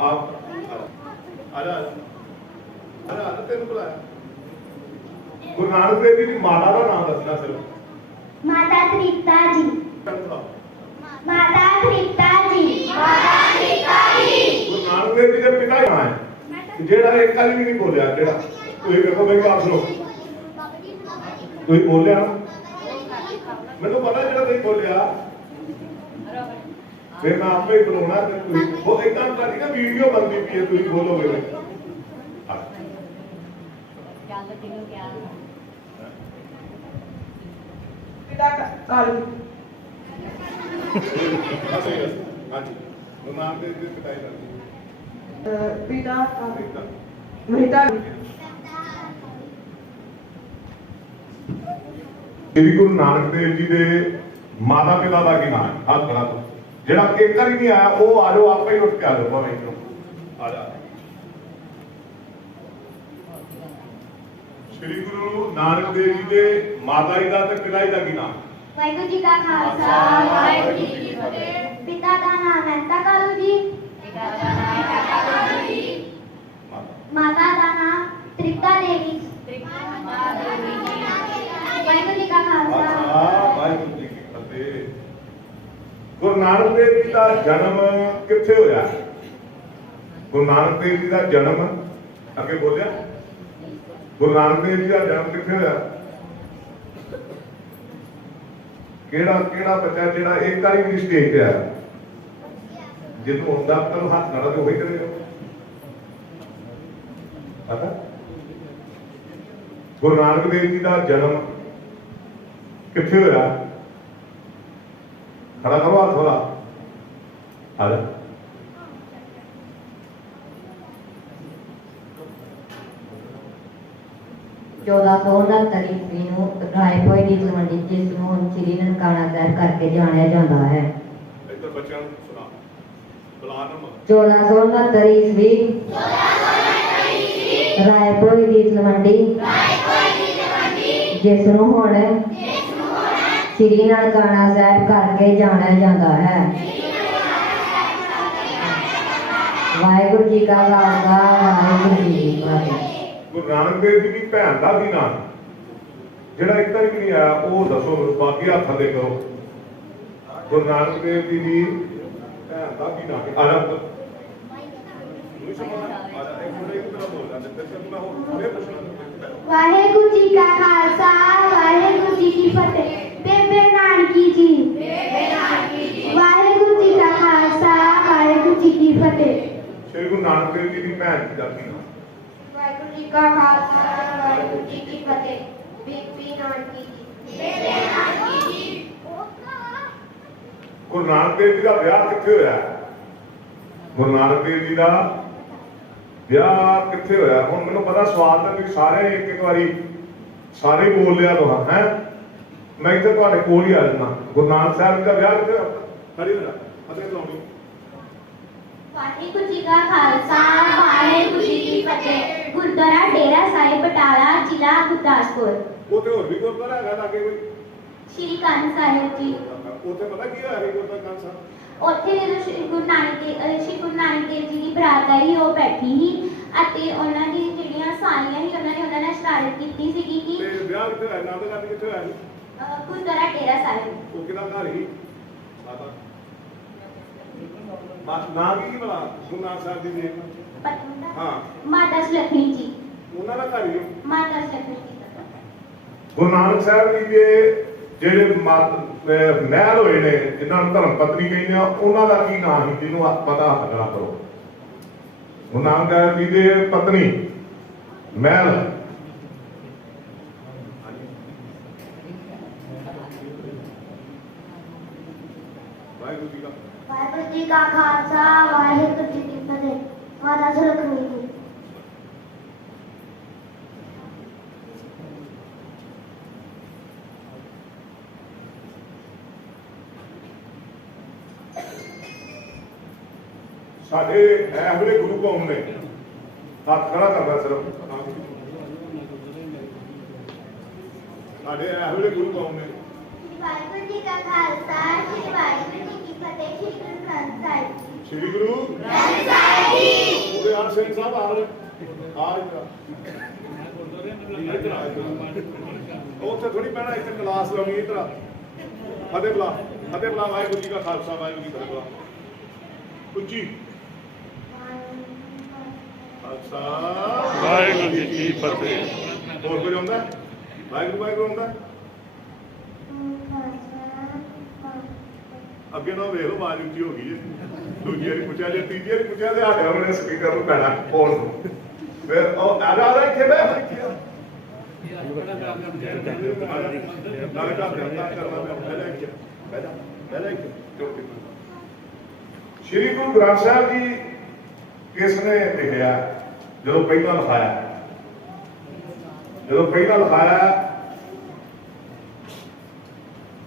ਆਪ ਆ ਜਾ ਤੈਨੂੰ ਬੁਲਾਇਆ। ਗੁਰੂ ਨਾਨਕ ਦੇਵ ਜੀ ਦੀ ਮਾਤਾ ਦਾ ਨਾਮ ਦੱਸਣਾ ਸਿਰਫ। ਮਾਤਾ ਤ੍ਰਿਪਤਾ ਜੀ। ਮਾਤਾ ਤ੍ਰਿਪਤਾ ਜੀ। ਗੁਰੂ ਨਾਨਕ ਦੇਵ ਜੀ ਦੇ ਪਿਤਾ ਦਾ ਨਾਮ ਹੈ ਜਿਹੜਾ ਇੱਕ ਵਾਰੀ ਵੀ ਨਹੀਂ ਬੋਲਿਆ। ਜਿਹੜਾ ਤੁਸੀਂ ਵੇਖੋ ਮੇਰੀ ਗੱਲ ਸੁਣੋ, ਤੁਸੀਂ ਬੋਲਿਆ ਮੈਨੂੰ ਪਤਾ ਜਿਹੜਾ ਤੁਸੀਂ ਬੋਲਿਆ ਫਿਰ ਮੈਂ ਆਪੇ ਹੀ ਬੁਲਾਉਣਾ ਤੇ ਤੁਸੀਂ ਉਹ ਇੱਕ ਕੰਮ ਕਰਦੀ ਨਾ ਵੀਡੀਓ ਬਣਦੀ ਪਈ ਹੈ ਤੁਸੀਂ ਬੋਲੋਗੇ। ਕਾਲੀ ਹਾਂਜੀ ਗੁਰੂ ਨਾਨਕ ਦੇਵ ਜੀ ਦੇ ਪਿਤਾ ਦਾ ਪਿਤਾ ਪਿਤਾ ਮਹਿਤਾ ਸ੍ਰੀ ਗੁਰੂ ਨਾਨਕ ਦੇਵ ਜੀ ਦੇ ਮਾਤਾ ਪਿਤਾ ਦਾ ਕੀ ਨਾਮ ਹੈ? ਹੱਥ ਖੜਾ ਕਰੋ। ਜਿਹੜਾ ਇੱਕ ਵਾਰੀ ਨਹੀਂ ਆਇਆ ਉਹ ਆ ਜਾਓ, ਆਪੇ ਹੀ ਉੱਠ ਕੇ ਆ ਜਾਓ ਭਾਵੇਂ ਇੱਧਰੋਂ ਆ ਜਾ। ਸ੍ਰੀ ਗੁਰੂ ਨਾਨਕ ਦੇਵ ਜੀ ਦੇ ਮਾਤਾ ਜੀ ਦਾ ਤੇ ਪਿਤਾ ਜੀ ਦਾ ਕੀ ਨਾਮ? ਵਾਹਿਗੁਰੂ ਜੀ ਕਾ ਖਾਲਸਾ ਵਾਹਿਗੁਰੂ ਜੀ ਕੀ ਫਤਿਹ। ਪਿਤਾ ਦਾ ਨਾਮ ਮਹਿਤਾ ਕਾਲੂ ਜੀ। ਮਾਤਾ ਦਾ ਨਾਮ ਤ੍ਰਿਪਤਾ ਦੇਵੀ। ਵਾਹਿਗੁਰੂ ਜੀ ਕਾ ਖਾਲਸਾ ਵਾਹਿਗੁਰੂ ਜੀ ਕੀ ਫਤਿਹ। ਗੁਰੂ ਨਾਨਕ ਦੇਵ ਜੀ ਦਾ ਜਨਮ ਕਿੱਥੇ ਹੋਇਆ? ਗੁਰੂ ਨਾਨਕ ਦੇਵ ਜੀ ਦਾ ਜਨਮ ਅੱਗੇ ਬੋਲਿਆ। ਗੁਰੂ ਨਾਨਕ ਦੇਵ ਜੀ ਦਾ ਜਨਮ ਕਿੱਥੇ ਹੋਇਆ? ਕਿਹੜਾ ਬੱਚਾ ਜਿਹੜਾ ਇੱਕ ਵਾਰੀ ਵੀ ਸਟੇਜ ਤੇ ਆਇਆ? ਜਿਹਨੂੰ ਹੁੰਦਾ ਤਾਂ ਹੱਥ ਨਾਲ ਤੇ ਉਹੀ ਕਰੇਗਾ। ਪਤਾ? ਗੁਰੂ ਨਾਨਕ ਦੇਵ ਜੀ ਦਾ ਜਨਮ ਕਿੱਥੇ ਹੋਇਆ? ਖੜਾ ਕਰੋ ਹੱਥ ਵਾਲਾ ਆ ਜਾ। चौदह सौ उनहत्तर ईस्वी ਨੂੰ ਰਾਏਪੁਰ ਦੀ ਤਲਵੰਡੀ ਜਿਸ ਨੂੰ ਹੁਣ ਸ੍ਰੀ ਨਨਕਾਣਾ ਸਾਹਿਬ ਕਰਕੇ ਜਾਣਿਆ ਜਾਂਦਾ ਹੈ। ਇੱਧਰ ਬੱਚਿਆਂ ਨੂੰ ਸੁਣਾ ਬੁਲਾ ਨਾ 1469 ਈਸਵੀ ਰਾਏਪੁਰ ਦੀ ਤਲਵੰਡੀ ਜਿਸ ਨੂੰ ਹੁਣ ਸ੍ਰੀ ਨਨਕਾਣਾ ਸਾਹਿਬ ਕਰਕੇ ਜਾਣਿਆ ਜਾਂਦਾ ਹੈ। ਵਾਹਿਗੁਰੂ ਜੀ ਕਾ ਖਾਲਸਾ ਵਾਹਿਗੁਰੂ ਜੀ ਕੀ ਫਤਿਹ। ਗੁਰੂ ਨਾਨਕ ਦੇਵ ਜੀ ਦੀ ਭੈਣ ਦਾ ਕੀ ਨਾਮ ਜਿਹੜਾ ਇੱਕ ਤੱਕ ਨਹੀਂ ਆਇਆ ਉਹ ਦੱਸੋ, ਬਾਕੀ ਹੱਥ ਥੱਲੇ ਕਰੋ। ਗੁਰੂ ਨਾਨਕ ਦੇਵ ਜੀ ਦੀ ਭੈਣ ਦਾ ਕੀ ਨਾਮ ਆ ਜਾ ਵਾਹਿਗੁਰੂ ਜੀ ਕਾ ਖਾਲਸਾ ਵਾਹਿਗੁਰੂ ਜੀ ਕੀ ਫਤਿਹ। ਬੇਬੇ ਨਾਨਕੀ ਜੀ ਵਾਹਿਗੁਰੂ ਜੀ ਕਾ ਖਾਲਸਾ ਵਾਹਿਗੁਰੂ ਜੀ ਕੀ ਫਤਿਹ। ਸ਼੍ਰੀ ਗੁਰੂ ਨਾਨਕ ਦੇਵ ਜੀ ਦੀ ਭੈਣ ਦਾ ਕੀ ਨਾਮ? ਵਾਹਿਗੁਰੂ ਜੀ ਕਾ ਖਾਲਸਾ ਵਾਹਿਗੁਰੂ ਜੀ ਕੀ ਫਤਿਹ। ਬੀਬੀ ਨਾਨਕੀ ਜੀ ਗੁਰੂ ਨਾਨਕ ਦੇਵ ਜੀ ਦਾ ਵਿਆਹ ਕਿੱਥੇ ਹੋਇਆ? ਗੁਰੂ ਨਾਨਕ ਦੇਵ ਜੀ ਦਾ ਵਿਆਹ ਕਿੱਥੇ ਹੋਇਆ? ਹੁਣ ਮੈਨੂੰ ਪਤਾ ਸਵਾਲ ਤਾਂ ਤੁਸੀਂ ਸਾਰੇ ਇੱਕ ਵਾਰੀ ਸਾਰੇ ਬੋਲ ਲਿਆ ਤੁਹਾਂ ਹੈ। ਮੈਂ ਇੱਥੇ ਤੁਹਾਡੇ ਕੋਲ ਹੀ ਆ ਜਾਣਾ। ਗੁਰੂ ਨਾਨਕ ਸਾਹਿਬ ਜੀ ਦਾ ਵਿਆਹ ਕਿੱਥੇ ਹੋਇਆ? ਖੜੀ ਹੋ ਜਾ ਅਤੇ ਲਾਉਣੀ। ਵਾਹਿਗੁਰੂ ਜੀ ਕਾ ਖਾਲਸਾ ਵਾਹਿਗੁਰੂ ਜੀ ਕੀ ਫਤਿਹ। ਗੁਰਦੁਆਰਾ ਡੇਰਾ ਸਾਹਿਬ ਬਟਾਲਾ ਜ਼ਿਲ੍ਹਾ ਗੁਰਦਾਸਪੁਰ। ਉੱਥੇ ਹੋਰ ਵੀ ਗੁਰਦੁਆਰਾ ਹੈਗਾ ਲਾਗੇ ਕੋਈ? ਸ਼੍ਰੀ ਕੰਨ ਸਾਹਿਬ ਜੀ। ਉੱਥੇ ਪਤਾ ਕੀ ਹੋਇਆ ਸੀ ਗੁਰਦੁਆਰਾ ਕੰਨ ਸਾਹਿਬ? ਉੱਥੇ ਜਦੋਂ ਸ਼੍ਰੀ ਗੁਰੂ ਨਾਨਕ ਦੇਵ ਜੀ ਦੀ ਬਰਾਤ ਆਈ ਉਹ ਬੈਠੀ ਸੀ ਅਤੇ ਉਹਨਾਂ ਦੀ ਜਿਹੜੀਆਂ ਸਾਲੀਆਂ ਸੀ ਉਹਨਾਂ ਨੇ ਸ਼ਰਾਰਤ ਕੀਤੀ ਸੀਗੀ ਕਿ ਤੇ ਵਿਆਹ ਕਿੱਥੇ ਹੋਇਆ? ਨਾਮ ਦਾ ਕਿੱਥੇ ਹੋਇਆ ਸੀ? ਗੁਰਦੁਆਰਾ ਡੇਰਾ ਸਾਹਿਬ। ਉਹ ਕਿਹਦਾ ਘਰ ਸੀ? ਬਸ ਨਾਂ ਕੀ ਬਲਾ ਗੁਰੂ ਨਾਨਕ ਸਾਹਿਬ ਜੀ ਦੇ? ਹਾਂ ਮਾਤਾ ਸੁਲੱਖਣੀ ਜੀ। ਉਹਨਾਂ ਦਾ ਘਰ ਹੀ ਉਹ। ਮਾਤਾ ਸੁਲੱਖਣੀ ਜੀ। ਗੁਰੂ ਨਾਨਕ ਸਾਹਿਬ ਜੀ ਦੇ ਜਿਹੜੇ ਮਹਿਲ ਹੋਏ ਨੇ ਜਿਨ੍ਹਾਂ ਨੂੰ ਧਰਮ ਪਤਨੀ ਕਹਿੰਦੇ ਆ ਉਹਨਾਂ ਦਾ ਕੀ ਨਾਮ ਸੀ ਜਿਹਨੂੰ ਪਤਾ ਹੱਲਾ ਕਰੋ? ਗੁਰੂ ਨਾਨਕ ਸਾਹਿਬ ਜੀ ਦੇ ਪਤਨੀ ਮਹਿਲ ਵਾਹਿਗੁਰੂ ਜੀ ਦਾ ਵਾਹਿਗੁਰੂ ਜੀ ਕਾ ਖਾਲਸਾ ਵਾਹਿਗੁਰੂ ਜੀ ਕੀ ਫਤਿਹ। ਮਾਤਾ ਸੁਲੱਖਣੀ ਜੀ। ਸਾਡੇ ਇਹ ਵੇਲੇ ਗੁਰੂ ਕੌਮ ਨੇ ਹੱਥ ਖੜਾ ਕਰਦਾ ਸਿਰਫ ਸਾਡੇ ਇਹ ਵੇਲੇ ਗੁਰੂ ਕੌਮ ਨੇ ਵਾਹਿਗੁਰੂ ਜੀ ਕਾ ਖਾਲਸਾ ਸ੍ਰੀ ਵਾਹਿਗੁਰੂ ਜੀ ਕੀ ਫਤਿਹ। ਸ੍ਰੀ ਗੁਰੂ ਗ੍ਰੰਥ ਸਾਹਿਬ ਜੀ। ਸ਼੍ਰੀ ਗੁਰੂ ਗ੍ਰੰਥ ਸਾਹਿਬ ਜੀ। ਉਹਦੇ ਆਰ ਸਿੰਘ ਸਾਹਿਬ ਆ ਰਹੇ ਉੱਥੇ ਥੋੜੀ ਪੈਣਾ ਇੱਥੇ ਕਲਾਸ ਲਾਉਣੀ ਇੱਧਰ ਫਤਿਹ ਬੁਲਾ ਵਾਹਿਗੁਰੂ ਜੀ ਕਾ ਖਾਲਸਾ ਵਾਹਿਗੁਰੂ ਜੀ ਕੀ ਫਤਿਹ ਉੱਚੀ ਖਾਲਸਾ ਵਾਹਿਗੁਰੂ ਜੀ ਕੀ ਫਤਿਹ। ਹੋਰ ਕੋਈ ਆਉਂਦਾ? ਵਾਹਿਗੁਰੂ ਆਉਂਦਾ? ਅੱਗੇ ਨਾ ਵੇਖ ਲਓ ਆਵਾਜ਼ ਉੱਚੀ ਹੋ ਗਈ ਹੈ। ਦੂਜੀ ਵਾਰੀ ਪੁੱਛਿਆ ਜੇ ਤੀਜੀ ਵਾਰੀ ਪੁੱਛਿਆ ਤੇ ਸਾਡੇ ਆਪਣੇ ਸਪੀਕਰ ਨੂੰ ਪੈਣਾ ਫੋਨ ਨੂੰ। ਫਿਰ ਉਹ ਆ ਜਾ ਇੱਥੇ ਬੈ ਇੱਥੇ ਨਾਲੇ ਤਾਂ ਕਰਨਾ ਪਹਿਲਾਂ ਸ਼੍ਰੀ ਗੁਰੂ ਗ੍ਰੰਥ ਸਾਹਿਬ ਜੀ ਕਿਸ ਨੇ ਲਿਖਿਆ? ਜਦੋਂ ਪਹਿਲਾਂ ਲਿਖਾਇਆ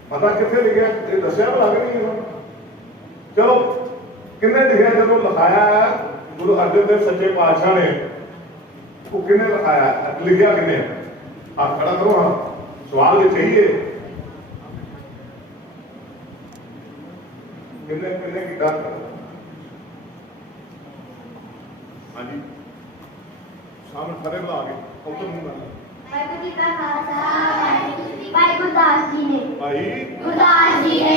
ਪਤਾ ਕਿੱਥੇ ਲਿਖਿਆ? ਇਹ ਦੱਸਿਆ ਤਾਂ ਲੱਗ ਨਹੀਂ ਹੁਣ। ਚਲੋ ਕਿੰਨੇ ਲਿਖਿਆ? ਜਦੋਂ ਲਿਖਾਇਆ ਗੁਰੂ ਅਰਜਨ ਦੇਵ ਸੱਚੇ ਪਾਤਸ਼ਾਹ ਨੇ ਉਹ ਕਿੰਨੇ ਲਿਖਿਆ ਕਿੰਨੇ? ਆ ਖੜਾ ਕਰੋ ਹਾਂ ਸਵਾਲ ਜੇ ਚਾਹੀਏ ਕਿੰਨੇ ਕੀਤਾ? ਹਾਂਜੀ ਸਾਹਮਣੇ ਖੜੇ ਲਾ ਕੇ ਉੱਤਰ ਨੂੰ ਨਾ ਵਾਹਿਗੁਰੂ ਜੀ ਕਾ ਖਾਲਸਾ ਭਾਈ ਗੁਰਦਾਸ ਜੀ ਨੇ। ਭਾਈ ਗੁਰਦਾਸ ਜੀ ਨੇ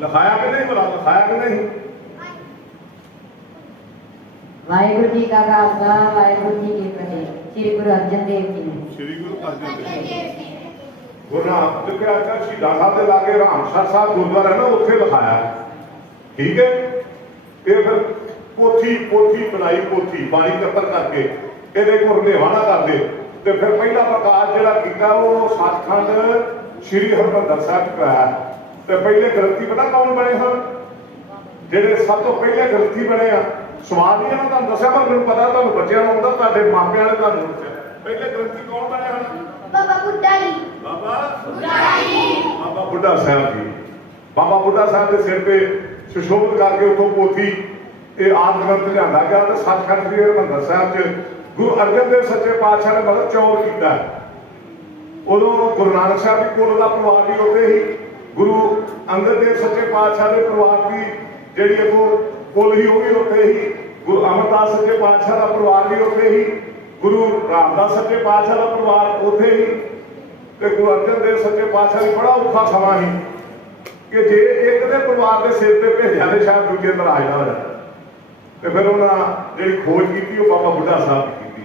ਲਿਖਾਇਆ ਕਿ ਨਹੀਂ? ਬੁਲਾ ਲਿਖਾਇਆ ਕਿ ਨਹੀਂ? ਵਾਹਿਗੁਰੂ ਜੀ ਕਾ ਖਾਲਸਾ ਵਾਹਿਗੁਰੂ ਜੀ ਕੀ ਫਤਿਹ। ਸ੍ਰੀ ਗੁਰੂ ਅਰਜਨ ਦੇਵ ਜੀ ਨੇ। ਸ਼੍ਰੀ ਗੁਰੂ ਅਰਜਨ ਦੇਵ ਜੀ। ਗੁਰੂ ਨਾਨਕ ਦੇਵ ਜੀ ਸ਼ਹੀਦਾਂ ਸਾਹਿਬ ਦੇ ਲਾਗੇ ਰਾਮਸਰ ਸਾਹਿਬ ਗੁਰਦੁਆਰਾ ਨਾ ਉੱਥੇ ਲਿਖਾਇਆ। ਠੀਕ ਹੈ। ਇਹ ਫਿਰ ਪੋਥੀ ਬਣਾਈ ਬਾਣੀ ਕੱਤਰ ਕਰਕੇ ਇਹਦੇ ਕੋਲ ਹਨੇਵਾ ਨਾ ਕਰਦੇ ਤੇ ਫਿਰ ਪਹਿਲਾ ਪ੍ਰਕਾਸ਼ ਜਿਹੜਾ ਕੀਤਾ ਉਹ ਸੱਚਖੰਡ ਸ਼੍ਰੀ ਹਰਿਮੰਦਰ ਸਾਹਿਬ ਕਰਾਇਆ। ਤੇ ਪਹਿਲੇ ਗ੍ਰੰਥੀ ਪਤਾ ਕੌਣ ਬਣੇ ਹਨ? ਜਿਹੜੇ ਸਭ ਤੋਂ ਪਹਿਲੇ ਗ੍ਰੰਥੀ ਬਣੇ ਆ ਸਵਾਲ ਨਹੀਂ ਇਹਨਾਂ ਤੁਹਾਨੂੰ ਦੱਸਿਆ ਪਰ ਮੈਨੂੰ ਪਤਾ ਤੁਹਾਨੂੰ ਬੱਚਿਆਂ ਨੂੰ ਆਉਂਦਾ ਤੁਹਾਡੇ ਮਾਪਿਆਂ ਨੇ ਤੁਹਾਨੂੰ ਦੱਸਿਆ ਪਹਿਲੇ ਗ੍ਰੰਥੀ ਕੌਣ ਬਣੇ ਹਨ? ਬਾਬਾ ਬੁੱਢਾ ਜੀ। ਬਾਬਾ ਬੁੱਢਾ ਸਾਹਿਬ ਜੀ। ਬਾਬਾ ਬੁੱਢਾ ਸਾਹਿਬ ਦੇ ਸਿਰ ਤੇ ਸੁਸ਼ੋਭਿਤ ਕਰਕੇ ਉਥੋਂ ਪੋਥੀ ਇਹ ਆਦ ਗ੍ਰੰਥ ਲਿਆਂਦਾ ਗਿਆ ਤੇ ਸੱਚਖੰਡ ਸ੍ਰੀ ਹਰਿਮੰਦਰ ਸਾਹਿਬ 'ਚ ਗੁਰੂ ਅਰਜਨ ਦੇਵ ਸੱਚੇ ਪਾਤਸ਼ਾਹ ਨੇ ਬਹੁਤ ਚੌਰ ਕੀਤਾ। ਉਦੋਂ ਗੁਰੂ ਨਾਨਕ ਸਾਹਿਬ ਦੀ ਕੁੱਲ ਦਾ ਪਰਿਵਾਰ ਵੀ ਉੱਥੇ ਹੀ, ਗੁਰੂ ਅੰਗਦ ਦੇਵ ਸੱਚੇ ਪਾਤਸ਼ਾਹ ਦੇ ਪਰਿਵਾਰ ਦੀ ਜਿਹੜੀ ਅੱਗੋਂ ਕੁੱਲ ਹੀ ਉਹ ਵੀ ਉੱਥੇ ਹੀ, ਗੁਰੂ ਅਮਰਦਾਸ ਸੱਚੇ ਪਾਤਸ਼ਾਹ ਦਾ ਪਰਿਵਾਰ ਵੀ ਉੱਥੇ ਹੀ ਗੁਰੂ ਰਾਮਦਾਸ ਸੱਚੇ ਪਾਤਸ਼ਾਹ ਦਾ ਪਰਿਵਾਰ ਉੱਥੇ ਹੀ ਤੇ ਗੁਰੂ ਅਰਜਨ ਦੇਵ ਸੱਚੇ ਪਾਤਸ਼ਾਹ ਦੀ ਬੜਾ ਔਖਾ ਸਮਾਂ ਸੀ ਕਿ ਜੇ ਇੱਕ ਦੇ ਪਰਿਵਾਰ ਦੇ ਸਿਰ ਤੇ ਭੇਜਿਆ ਤੇ ਸ਼ਾਇਦ ਦੂਜੇ ਨਾਰਾਜ਼ ਨਾ ਹੋ ਜਾਣ। ਤੇ ਫਿਰ ਉਹਨਾਂ ਜਿਹੜੀ ਖੋਜ ਕੀਤੀ ਉਹ ਬਾਬਾ ਬੁੱਢਾ ਸਾਹਿਬ ਨੇ ਕੀਤੀ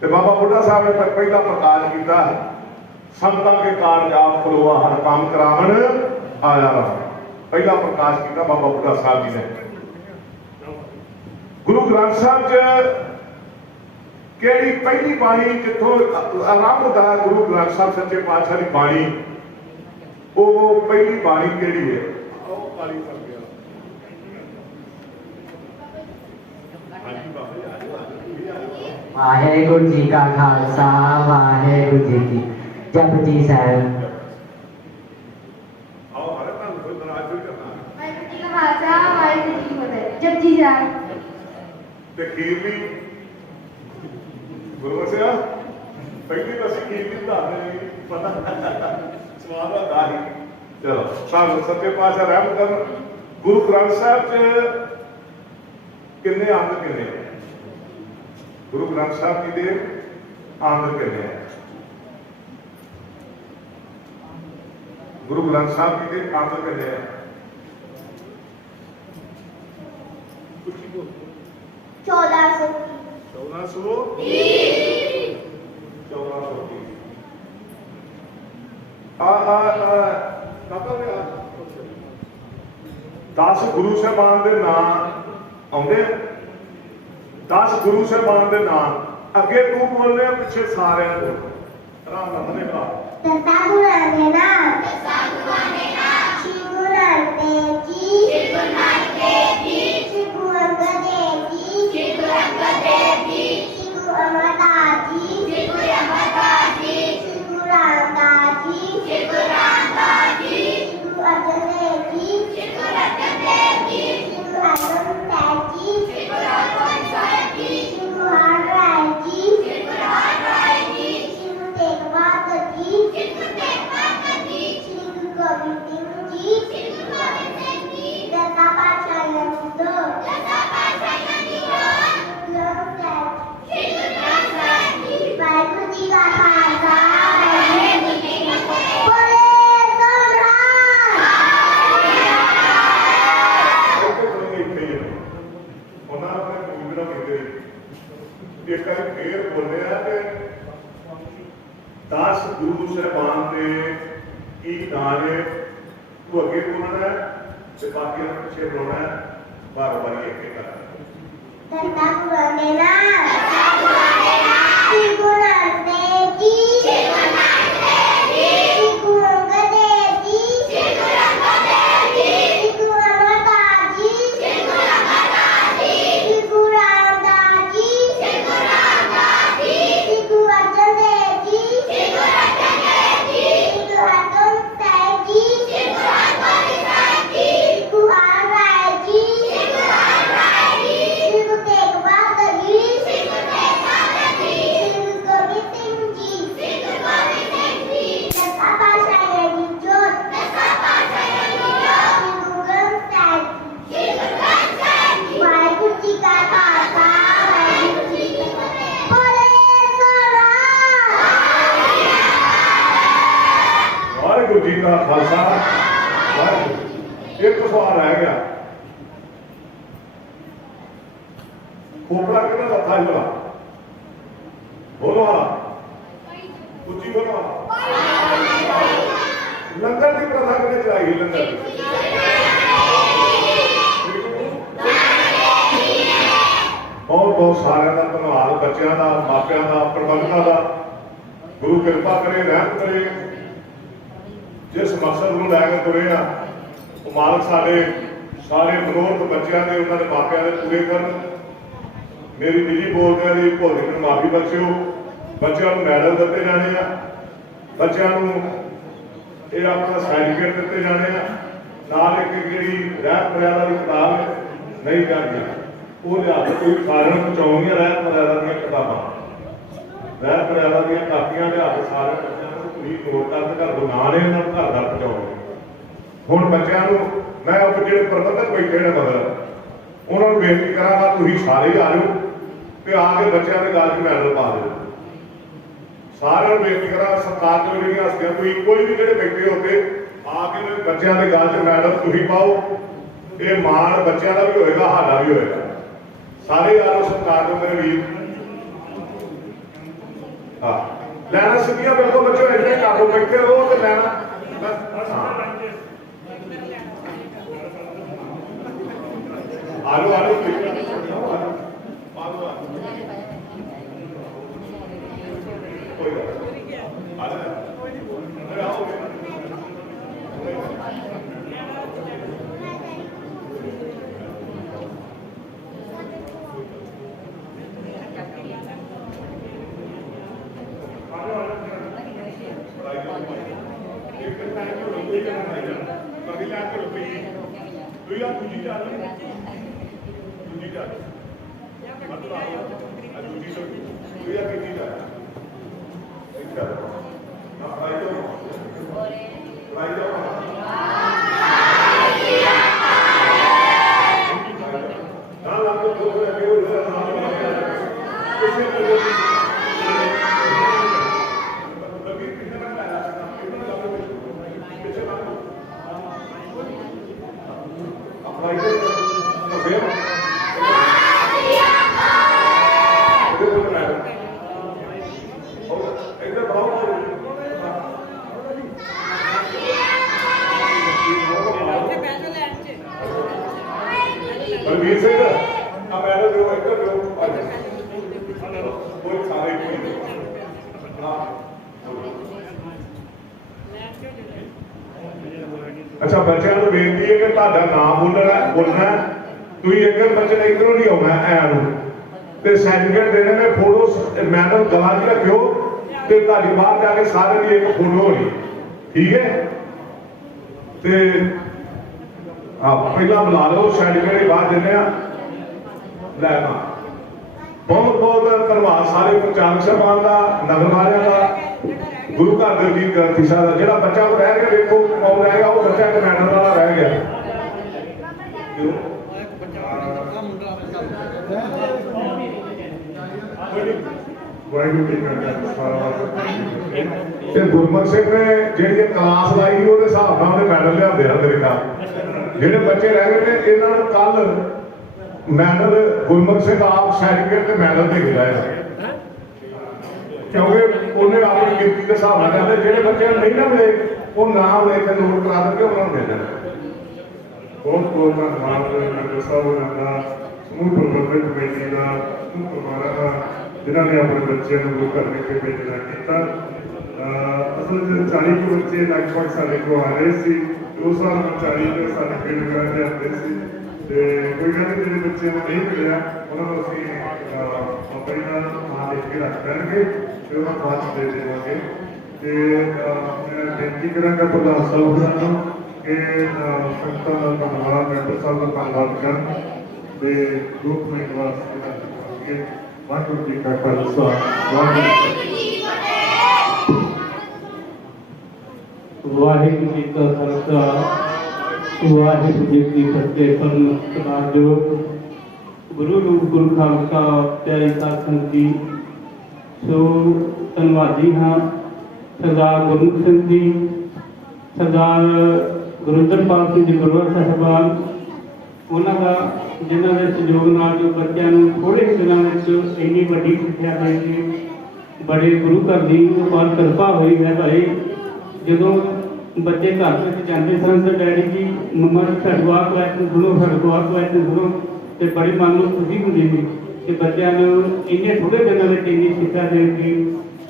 ਤੇ ਬਾਬਾ ਬੁੱਢਾ ਸਾਹਿਬ ਨੇ ਫਿਰ ਪਹਿਲਾ ਪ੍ਰਕਾਸ਼ ਕੀਤਾ ਸੰਤਾਂ ਕੇ ਕਾਰਜ ਆਪ ਖਲੋਆ ਹਰ ਕੰਮ ਕਰਾਵਣ ਆਇਆ ਰਹਾ। ਪਹਿਲਾ ਪ੍ਰਕਾਸ਼ ਕੀਤਾ ਬਾਬਾ ਬੁੱਢਾ ਸਾਹਿਬ ਜੀ ਨੇ। ਗੁਰੂ ਗ੍ਰੰਥ ਸਾਹਿਬ 'ਚ ਕਿਹੜੀ ਪਹਿਲੀ ਬਾਣੀ ਜਿੱਥੋਂ ਆਰੰਭ ਹੁੰਦਾ ਗੁਰੂ ਗ੍ਰੰਥ ਸਾਹਿਬ ਸੱਚੇ ਪਾਤਸ਼ਾਹ ਦੀ ਬਾਣੀ, ਉਹ ਪਹਿਲੀ ਬਾਣੀ ਕਿਹੜੀ ਹੈ? ਉਹ ਬਾਣੀ ਕਰ ਗਿਆ ਵਾਹਿਗੁਰੂ ਜੀ ਕਾ ਖਾਲਸਾ ਵਾਹਿਗੁਰੂ ਜੀ ਕੀ ਜਪਜੀ ਸਾਹਿਬ। ਆਓ ਹਰ ਤਾਂ ਕੋਈ ਦਰਾਜ ਨਹੀਂ ਕਰਨਾ ਵਾਹਿਗੁਰੂ ਜੀ ਕਾ ਖਾਲਸਾ ਵਾਹਿਗੁਰੂ ਜੀ ਕੀ ਫਤਿਹ। ਜਪਜੀ ਸਾਹਿਬ। ਤੇ ਖੀਰ ਵੀ ਗੁਰੂ ਮਸਿਆ ਪਹਿਲੀ ਤਾਂ ਅਸੀਂ ਖੀਰ ਵੀ ਧਾਰਦੇ ਪਤਾ ਸਵਾਦ ਦਾ ਦਾਹੀ। ਚਲੋ ਸਾਨੂੰ ਸੱਚੇ ਪਾਤਸ਼ਾਹ ਰਹਿਮਤ ਕਰਨ। ਗੁਰੂ ਗ੍ਰੰਥ ਸਾਹਿਬ 'ਚ ਕਿੰਨੇ ਅੰਗ ਕਿੰਨੇ? ਗੁਰੂ ਗ੍ਰੰਥ ਸਾਹਿਬ ਜੀ ਦੇ ਅੰਗ ਕਿੰਨੇ? ਗੁਰੂ ਗ੍ਰੰਥ ਸਾਹਿਬ ਜੀ ਦੇ ਅੰਗ ਕਿੰਨੇ? 10 ਗੁਰੂ ਸਾਹਿਬਾਨ ਦੇ ਨਾਮ ਆਉਂਦੇ। 10 ਗੁਰੂ ਸਾਹਿਬਾਨ ਦੇ ਨਾਮ ਅੱਗੇ ਤੂੰ ਬੋਲਦੇ ਆ ਪਿੱਛੇ ਸਾਰਿਆਂ ਨੂੰ ਆਰਾਮ ਨਾਲ ਬੋਲੇਗਾ। ਦਸਾਂ ਗੁਰਾਂ ਦੇ ਨਾਮ। ਸ਼੍ਰੀ ਗੁਰੂ ਨਾਨਕ ਦੇਵ ਜੀ। ਸ਼੍ਰੀ ਗੁਰੂ ਨਾਨਕ ਦੇਵ ਜੀ। ਸ਼੍ਰੀ ਗੁਰੂ ਅੰਗਦ ਦੇਵ ਜੀ। ਸ਼੍ਰੀ ਗੁਰੂ ਅੰਗਦ ਦੇਵ ਜੀ। ਸ਼੍ਰੀ ਗੁਰੂ ਅਮਰਦਾਸ ਜੀ। ਸ਼੍ਰੀ ਗੁਰੂ ਅਮਰਦਾਸ ਜੀ। ਸ਼੍ਰੀ ਗੁਰੂ ਰਾਮਦਾਸ ਜੀ। ਸ਼੍ਰੀ ਗੁਰੂ ਰਾਮਦਾਸ ਜੀ। ਸ਼੍ਰੀ ਗੁਰੂ ਅਰਜਨ ਦੇਵ ਜੀ। ਸ਼੍ਰੀ ਗੁਰੂ ਅਰਜਨ ਦੇਵ ਜੀ। ਸ਼੍ਰੀ ਗੁਰੂ ਹਰਗੋਬਿੰਦ ਸਾਹਿਬ ਜੀ। ਸ਼੍ਰੀ ਗੁਰੂ ਹਰਗੋਬਿੰਦ ਸਾਹਿਬ ਜੀ। ਸ਼੍ਰੀ ਗੁਰੂ ਹਰਿਰਾਏ ਜੀ। ਸ਼੍ਰੀ ਗੁਰੂ ਹਰਿਰਾਏ ਜੀ। ਸ਼੍ਰੀ ਗੁਰੂ ਤੇਗ ਬਹਾਦਰ ਜੀ। ਸ਼੍ਰੀ ਗੁਰੂ ਤੇਗ ਬਹਾਦਰ ਜੀ। ਸ਼੍ਰੀ ਗੁਰੂ ਗੋਬਿੰਦ ਸਿੰਘ ਜੀ। ਸ਼੍ਰੀ ਗੁਰੂ ਗੋਬਿੰਦ ਸਿੰਘ ਜੀ। ਦਸਾਂ ਪਾਤਸ਼ਾਹੀਆਂ ਦੀ ਦੋ। ਦਸਾਂ ਪਾਤਸ਼ਾਹੀਆਂ ਦੀ ਦੋ। ਸ਼੍ਰੀ ਗੁਰੂ ਗ੍ਰੰਥ ਸਾਹਿਬ ਜੀ। ਵਾਹਿਗੁਰੂ ਜੀ ਕਾ ਖਾਲਸਾ ਵਾਹਿਗੁਰੂ ਜੀ ਕੀ ਫਤਿਹ। ਬੋਲੇ ਉਹਨਾਂ ਆਪਣੇ ਗੁਰੂ ਦਾ ਕਹਿੰਦੇ ਇੱਕ ਵਾਰੀ ਫੇਰ ਬੋਲੇ ਆ ਕਿ 10 ਗੁਰੂ ਸਾਹਿਬਾਨ ਦੇ ਕੀ ਨਾਂ ਨੇ, ਤੂੰ ਅੱਗੇ ਬੋਲਣਾ ਤੇ ਬਾਕੀਆਂ ਨੂੰ ਪਿੱਛੇ ਬੁਲਾਉਣਾ ਬਾਰ ਬਾਰ ਇੱਕ ਇੱਕ ਕਰਕੇ। ਦਸਾਂ ਗੁਰਾਂ ਦੇ ਨਾਮ। ਸ਼੍ਰੀ ਗੁਰੂ ਨਾਨਕ ਦੇਵ ਜੀ। ਸ਼੍ਰੀ ਗੁਰੂ ਨਾਨਕ ਦੇਵ ਜੀ। ਸ਼੍ਰੀ ਗੁਰੂ ਅੰਗਦ ਦੇਵ ਜੀ। ਸ਼੍ਰੀ ਗੁਰੂ ਅੰਗਦ ਦੇਵ ਜੀ। ਸ਼੍ਰੀ ਗੁਰੂ ਅਮਰਦਾਸ ਜੀ। ਸ਼੍ਰੀ ਗੁਰੂ ਅਮਰਦਾਸ ਜੀ। ਸ਼੍ਰੀ ਗੁਰੂ ਰਾਮਦਾਸ ਜੀ। ਸ਼੍ਰੀ ਗੁਰੂ ਰਾਮਦਾਸ ਜੀ। ਸ਼੍ਰੀ ਗੁਰੂ ਅਰਜਨ ਦੇਵ ਜੀ। ਸ਼੍ਰੀ ਗੁਰੂ ਅਰਜਨ ਦੇਵ ਜੀ। ਸ਼੍ਰੀ ਗੁਰੂ ਹਰਗੋਬਿੰਦ ਸਾਹਿਬ ਜੀ। ਸ਼੍ਰੀ ਗੁਰੂ ਹਰਗੋਬਿੰਦ ਸਾਹਿਬ ਜੀ। ਸ਼੍ਰੀ ਗੁਰੂ ਹਰਿਰਾਏ ਜੀ। ਸ਼੍ਰੀ ਗੁਰੂ ਹਰਿਰਾਏ ਜੀ। ਸ਼੍ਰੀ ਗੁਰੂ ਤੇਗ ਬਹਾਦਰ ਜੀ। ਸ਼੍ਰੀ ਗੁਰੂ ਤੇਗ ਬਹਾਦਰ ਜੀ। ਸ਼੍ਰੀ ਗੁਰੂ ਗੋਬਿੰਦ ਸਿੰਘ ਜੀ। ਸ਼੍ਰੀ ਗੁਰੂ ਗੋਬਿੰਦ ਸਿੰਘ ਜੀ। ਦਸਾਂ ਪਾਤਸ਼ਾਹੀਆਂ ਦੀ ਜੋਤ। ਦਸਾਂ ਪਾਤਸ਼ਾਹੀਆਂ ਦੀ ਜੋਤ। ਸ਼੍ਰੀ ਗੁਰੂ ਗ੍ਰੰਥ ਸਾਹਿਬ ਜੀ। ਸ਼੍ਰੀ ਗੁਰੂ ਗ੍ਰੰਥ ਸਾਹਿਬ ਜੀ। ਵਾਹਿਗੁਰੂ ਜੀ ਕਾ ਖਾਲਸਾ ਵਾਹਿਗੁਰੂ ਜੀ ਕੀ ਫਤਿਹ। ਬੋਲੇ ਸੋਹਣਾ ਵਾਹਿਗੁਰੂ ਜੀ ਕਾ ਖਾਲਸਾ ਵਾਹਿਗੁਰੂ। ਇੱਕ ਸਵਾਲ ਰਹਿ ਗਿਆ। ਖੋਪੜਾ ਕਿਹਦਾ ਲੱਥਾ ਹੀ ਭਲਾ? ਬੋਲੋ ਵਾਲਾ ਉੱਚੀ ਬੋਲੋ ਵਾਲਾ। ਲੰਗਰ ਦੀ ਪ੍ਰਥਾ ਕਿਹਨੇ ਚਲਾਈ? ਲੰਗਰ ਦੀ ਬਹੁਤ ਬਹੁਤ ਸਾਰਿਆਂ ਦਾ ਧੰਨਵਾਦ, ਬੱਚਿਆਂ ਦਾ, ਮਾਪਿਆਂ ਦਾ, ਪ੍ਰਬੰਧਕਾਂ ਦਾ। ਗੁਰੂ ਕਿਰਪਾ ਕਰੇ, ਰਹਿਮ ਕਰੇ। ਜਿਸ ਮਕਸਦ ਨੂੰ ਲੈ ਕੇ ਤੁਰੇ ਆ ਉਹ ਮਾਲਕ ਸਾਡੇ ਸਾਰੇ ਮਨੋਰਥ ਬੱਚਿਆਂ ਦੇ, ਉਹਨਾਂ ਦੇ ਮਾਪਿਆਂ ਦੇ ਪੂਰੇ ਕਰਨ। ਮੇਰੀ ਨਿੱਜੀ ਬੋਲਦਿਆਂ ਦੀ ਭੁੱਲ ਨੂੰ ਮਾਫੀ ਬਖਸ਼ਿਓ। ਬੱਚਿਆਂ ਨੂੰ ਮੈਡਲ ਦਿੱਤੇ ਜਾਣੇ ਆ, ਬੱਚਿਆਂ ਨੂੰ ਇਹ ਆਪਣਾ ਸਰਟੀਫਿਕੇਟ ਦਿੱਤੇ ਜਾਣੇ ਆ। ਨਾਲ ਇੱਕ ਜਿਹੜੀ ਰਹਿਤ ਮਰਿਆਦਾ ਦੀ ਕਿਤਾਬ ਨਹੀਂ ਕਰਦੀ, ਉਹ ਲਿਆ ਕੇ ਕੋਈ ਸਾਰਿਆਂ ਨੂੰ ਪਹੁੰਚਾਉਣੀਆਂ ਰਹਿਤ ਮਰਿਆਦਾ ਦੀਆਂ ਕਿਤਾਬਾਂ, ਰਹਿਤ ਮਰਿਆਦਾ ਦੀਆਂ ਕਾਪੀਆਂ ਲਿਆ ਕੇ ਸਾਰੇ ਬੱਚਿਆਂ ਨੂੰ ਪੂਰੀ ਨੋਟ ਕਰਨ ਘਰ ਤੋਂ ਨਾਂ ਨੇ ਉਹਨਾਂ ਨੂੰ ਘਰ ਦਾ ਪਹੁੰਚਾਉਣਗੇ। ਹੁਣ ਬੱਚਿਆਂ ਨੂੰ ਮੈਂ ਉਹ ਜਿਹੜੇ ਪ੍ਰਬੰਧਕ ਬੈਠੇ ਨੇ ਮਗਰ ਉਹਨਾਂ ਨੂੰ ਬੇਨਤੀ ਕਰਾਂਗਾ ਤੁਸੀਂ ਸਾਰੇ ਆ ਜਾਓ ਤੇ ਆ ਕੇ ਬੱਚਿਆਂ ਦੇ ਗੱਲ 'ਚ ਮੈਡਲ ਪਾ ਦਿਓ। ਸਾਰਿਆਂ ਨੂੰ ਬੇਨਤੀ ਕਰਾਂ, ਸਰਕਾਰ ਤੋਂ ਜਿਹੜੀਆਂ ਹਸਤੀਆਂ ਕੋਈ ਕੋਈ ਵੀ ਜਿਹੜੇ ਬੈਠੇ ਹੋ ਕੇ ਆ ਕੇ ਬੱਚਿਆਂ ਦੇ ਗੱਲ 'ਚ ਮੈਡਲ ਤੁਸੀਂ ਪਾਓ। ਇਹ ਮਾਣ ਬੱਚਿਆਂ ਦਾ ਵੀ ਹੋਏਗਾ, ਸਾਡਾ ਵੀ ਹੋਏਗਾ। ਸਾਰੇ ਯਾਰੋ ਸਰਕਾਰ ਨੂੰ ਮੇਰੇ ਵੀਰ ਹਾਂ ਲੈਣਾ ਸਿੱਧੀਆਂ ਬਿਲਕੁਲ ਬੱਚੋ ਇੱਥੇ ਕਰ ਲਓ, ਬੈਠੇ ਰਹੋ ਤੇ ਲੈਣਾ ਬਸ। ਆਲੋ ਆਲੋ ਕੋਈ ਗੱਲ ਬਲਵੀਰ ਸਿੰਘ ਆ ਮੈਡਮ ਦਿਓ, ਇੱਧਰ ਦਿਓ। ਕੋਈ ਸਾਰੇ ਅੱਛਾ, ਬੱਚਿਆਂ ਨੂੰ ਬੇਨਤੀ ਹੈ ਕਿ ਤੁਹਾਡਾ ਨਾਮ ਬੋਲਣਾ। ਤੁਸੀਂ ਇੱਕ ਬੱਚੇ ਨੇ ਇੱਧਰੋਂ ਨਹੀਂ ਆਉਣਾ ਐ ਨੂੰ ਤੇ ਸਰਟੀਫਿਕੇਟ ਦੇਣੇ ਨੇ, ਫੋਟੋ ਮੈਡਮ ਗਲਾ 'ਚ ਰੱਖਿਓ ਤੇ ਤੁਹਾਡੀ ਬਾਹਰ ਜਾ ਕੇ ਸਾਰਿਆਂ ਦੀ ਇੱਕ ਫੋਟੋ ਹੋਣੀ, ਠੀਕ ਹੈ? ਤੇ ਪਹਿਲਾਂ ਬੁਲਾ ਲਓ, ਸਰਟੀਫਿਕੇਟ ਬਾਅਦ ਦਿੰਦੇ ਆ। ਲੈ ਬਹੁਤ ਬਹੁਤ ਧੰਨਵਾਦ ਸਾਰੇ ਪ੍ਰਚਾਰਕ ਸਾਹਿਬਾਨ ਦਾ, ਨਗਰ ਵਾਲਿਆਂ ਦਾ, ਗੁਰੂ ਘਰ ਦੇ ਵੀਰ ਗ੍ਰੰਥੀ ਸਾਹਿਬ ਦਾ। ਜਿਹੜਾ ਬੱਚਾ ਕੋ ਰਹਿ ਗਿਆ ਵੇਖੋ ਕੌਣ ਰਹਿ ਗਿਆ, ਉਹ ਬੱਚਾ ਇੱਕ ਮੈਡਲ ਵਾਲਾ ਰਹਿ ਗਿਆ। ਵਾਹਿਗੁਰੂ ਜੀ ਕਾ ਖਾਲਸਾ। ਤੇ ਗੁਰਮੁਖ ਸਿੰਘ ਨੇ ਜਿਹੜੀ ਕਲਾਸ ਲਾਈ ਉਹਦੇ ਹਿਸਾਬ ਨਾਲ ਉਹਨੇ ਮੈਡਲ ਲਿਆਂਦੇ ਆ ਮੇਰੇ ਨਾਲ। ਜਿਹੜੇ ਬੱਚੇ ਰਹਿ ਗਏ ਨੇ ਇਹਨਾਂ ਨੂੰ ਕੱਲ ਮੈਡਲ ਗੁਰਮੁਖ ਸਿੰਘ ਆਪ ਸਰਟੀਫਿਕੇਟ ਤੇ ਮੈਡਲ ਦੇ ਕੇ ਗਏ, ਕਿਉਂਕਿ ਉਹਨੇ ਆਪਣੀ ਗਿਣਤੀ ਦੇ ਹਿਸਾਬ ਨਾਲ ਕਹਿੰਦੇ ਜਿਹੜੇ ਬੱਚੇ ਨਹੀਂ ਨਾ ਮਿਲੇ ਉਹ ਨਾਮ ਲੈ ਕੇ ਨੋਟ ਕਰਾ ਦਿੱਤੇ, ਉਹਨਾਂ ਨੂੰ ਮਿਲ ਜਾਣਾ। ਬਹੁਤ ਬਹੁਤ ਧੰਨਵਾਦ ਨਗਰ ਸਾਹਿਬ ਦਾ, ਸਮੂਹ ਪ੍ਰਬੰਧਕ ਕਮੇਟੀ ਦਾ, ਸਮੂਹ ਪਰਿਵਾਰਾਂ ਦਾ, ਜਿਨ੍ਹਾਂ ਨੇ ਆਪਣੇ ਬੱਚਿਆਂ ਨੂੰ ਗੁਰੂ ਘਰ ਵਿਖੇ ਭੇਜਣਾ ਕੀਤਾ। ਅਸਲ 'ਚ 40 ਕੁ ਬੱਚੇ ਲਗਭਗ ਸਾਡੇ ਕੋਲ ਆ ਰਹੇ ਸੀ। 2 ਸਾਲ 40 ਦੇ ਸਾਡੇ ਪਿੰਡ ਵਗੈਰਾ ਦੇ ਆਉਂਦੇ ਸੀ ਤੇ ਕੋਈ ਗੱਲ ਨਹੀਂ, ਜਿਹੜੇ ਬੱਚਿਆਂ ਨੂੰ ਨਹੀਂ ਮਿਲਿਆ ਉਹਨਾਂ ਨੂੰ ਅਸੀਂ ਆਪਣੀ ਦਾ ਨਾਂ ਲਿਖ ਕੇ ਰੱਖ ਲੈਣਗੇ ਤੇ ਉਹਨਾਂ ਨੂੰ ਬਾਅਦ 'ਚ ਦੇ ਦੇਵਾਂਗੇ। ਤੇ ਮੈਂ ਬੇਨਤੀ ਕਰਾਂਗਾ ਪ੍ਰਧਾਨ ਸਾਹਿਬ ਹੋਰਾਂ ਨੂੰ ਕਿ ਸੰਗਤਾਂ ਦਾ ਧੰਨਵਾਦ, ਮੈਂਬਰ ਸਾਹਿਬ ਦਾ ਧੰਨਵਾਦ ਕਰਨ ਤੇ ਗਰੁੱਪ ਉਮੀਦਵਾਰ ਕੇ ਵਾਹਿਗੁਰੂ ਜੀ ਕਾ ਖਾਲਸਾ, ਵਾਹਿਗੁਰੂ ਵਾਹਿਗੁਰੂ ਜੀ ਕਾ ਖਾਲਸਾ, ਵਾਹਿਗੁਰੂ ਜੀ ਕੀ ਫਤਿਹ। ਸਤਿਕਾਰਯੋਗ ਗੁਰੂ ਰੂਪ ਗੁਰੂ ਖਾਲਸਾ ਪਿਆਰੀ ਸਾਧ ਸੰਗਤ ਜੀ, ਸੋ ਧੰਨਵਾਦੀ ਹਾਂ ਸਰਦਾਰ ਗੁਰਮੁਖ ਸਿੰਘ ਜੀ, ਸਰਦਾਰ ਗੁਰਿੰਦਰਪਾਲ ਸਿੰਘ ਜੀ ਗੁਰੂਵਾਰ ਸਾਹਿਬਾਨ, ਉਹਨਾਂ ਦਾ ਜਿਨ੍ਹਾਂ ਦੇ ਸਹਿਯੋਗ ਨਾਲ ਜੋ ਬੱਚਿਆਂ ਨੂੰ ਥੋੜ੍ਹੇ ਦਿਨਾਂ ਵਿੱਚ ਇੰਨੀ ਵੱਡੀ ਸਿੱਖਿਆ ਦੇ ਕੇ ਬੜੇ ਗੁਰੂ ਘਰ ਦੀ ਉਪਰ ਕਿਰਪਾ ਹੋਈ ਹੈ। ਭਾਈ ਜਦੋਂ ਬੱਚੇ ਘਰ ਵਿੱਚ ਜਾਂਦੇ ਸਨ ਤਾਂ ਡੈਡੀ ਜੀ ਮੰਮਾ ਛੜਵਾ ਕੁਐਸਚਨ ਸੁਣੋ, ਛੜਵਾ ਕੁਐਸਚਨ ਸੁਣੋ, ਤੇ ਬੜੀ ਮਨ ਨੂੰ ਖੁਸ਼ੀ ਹੁੰਦੀ ਸੀ ਕਿ ਬੱਚਿਆਂ ਨੂੰ ਇੰਨੇ ਥੋੜ੍ਹੇ ਦਿਨਾਂ ਵਿੱਚ ਇੰਨੀ ਸਿੱਖਿਆ ਦੇਣਗੇ।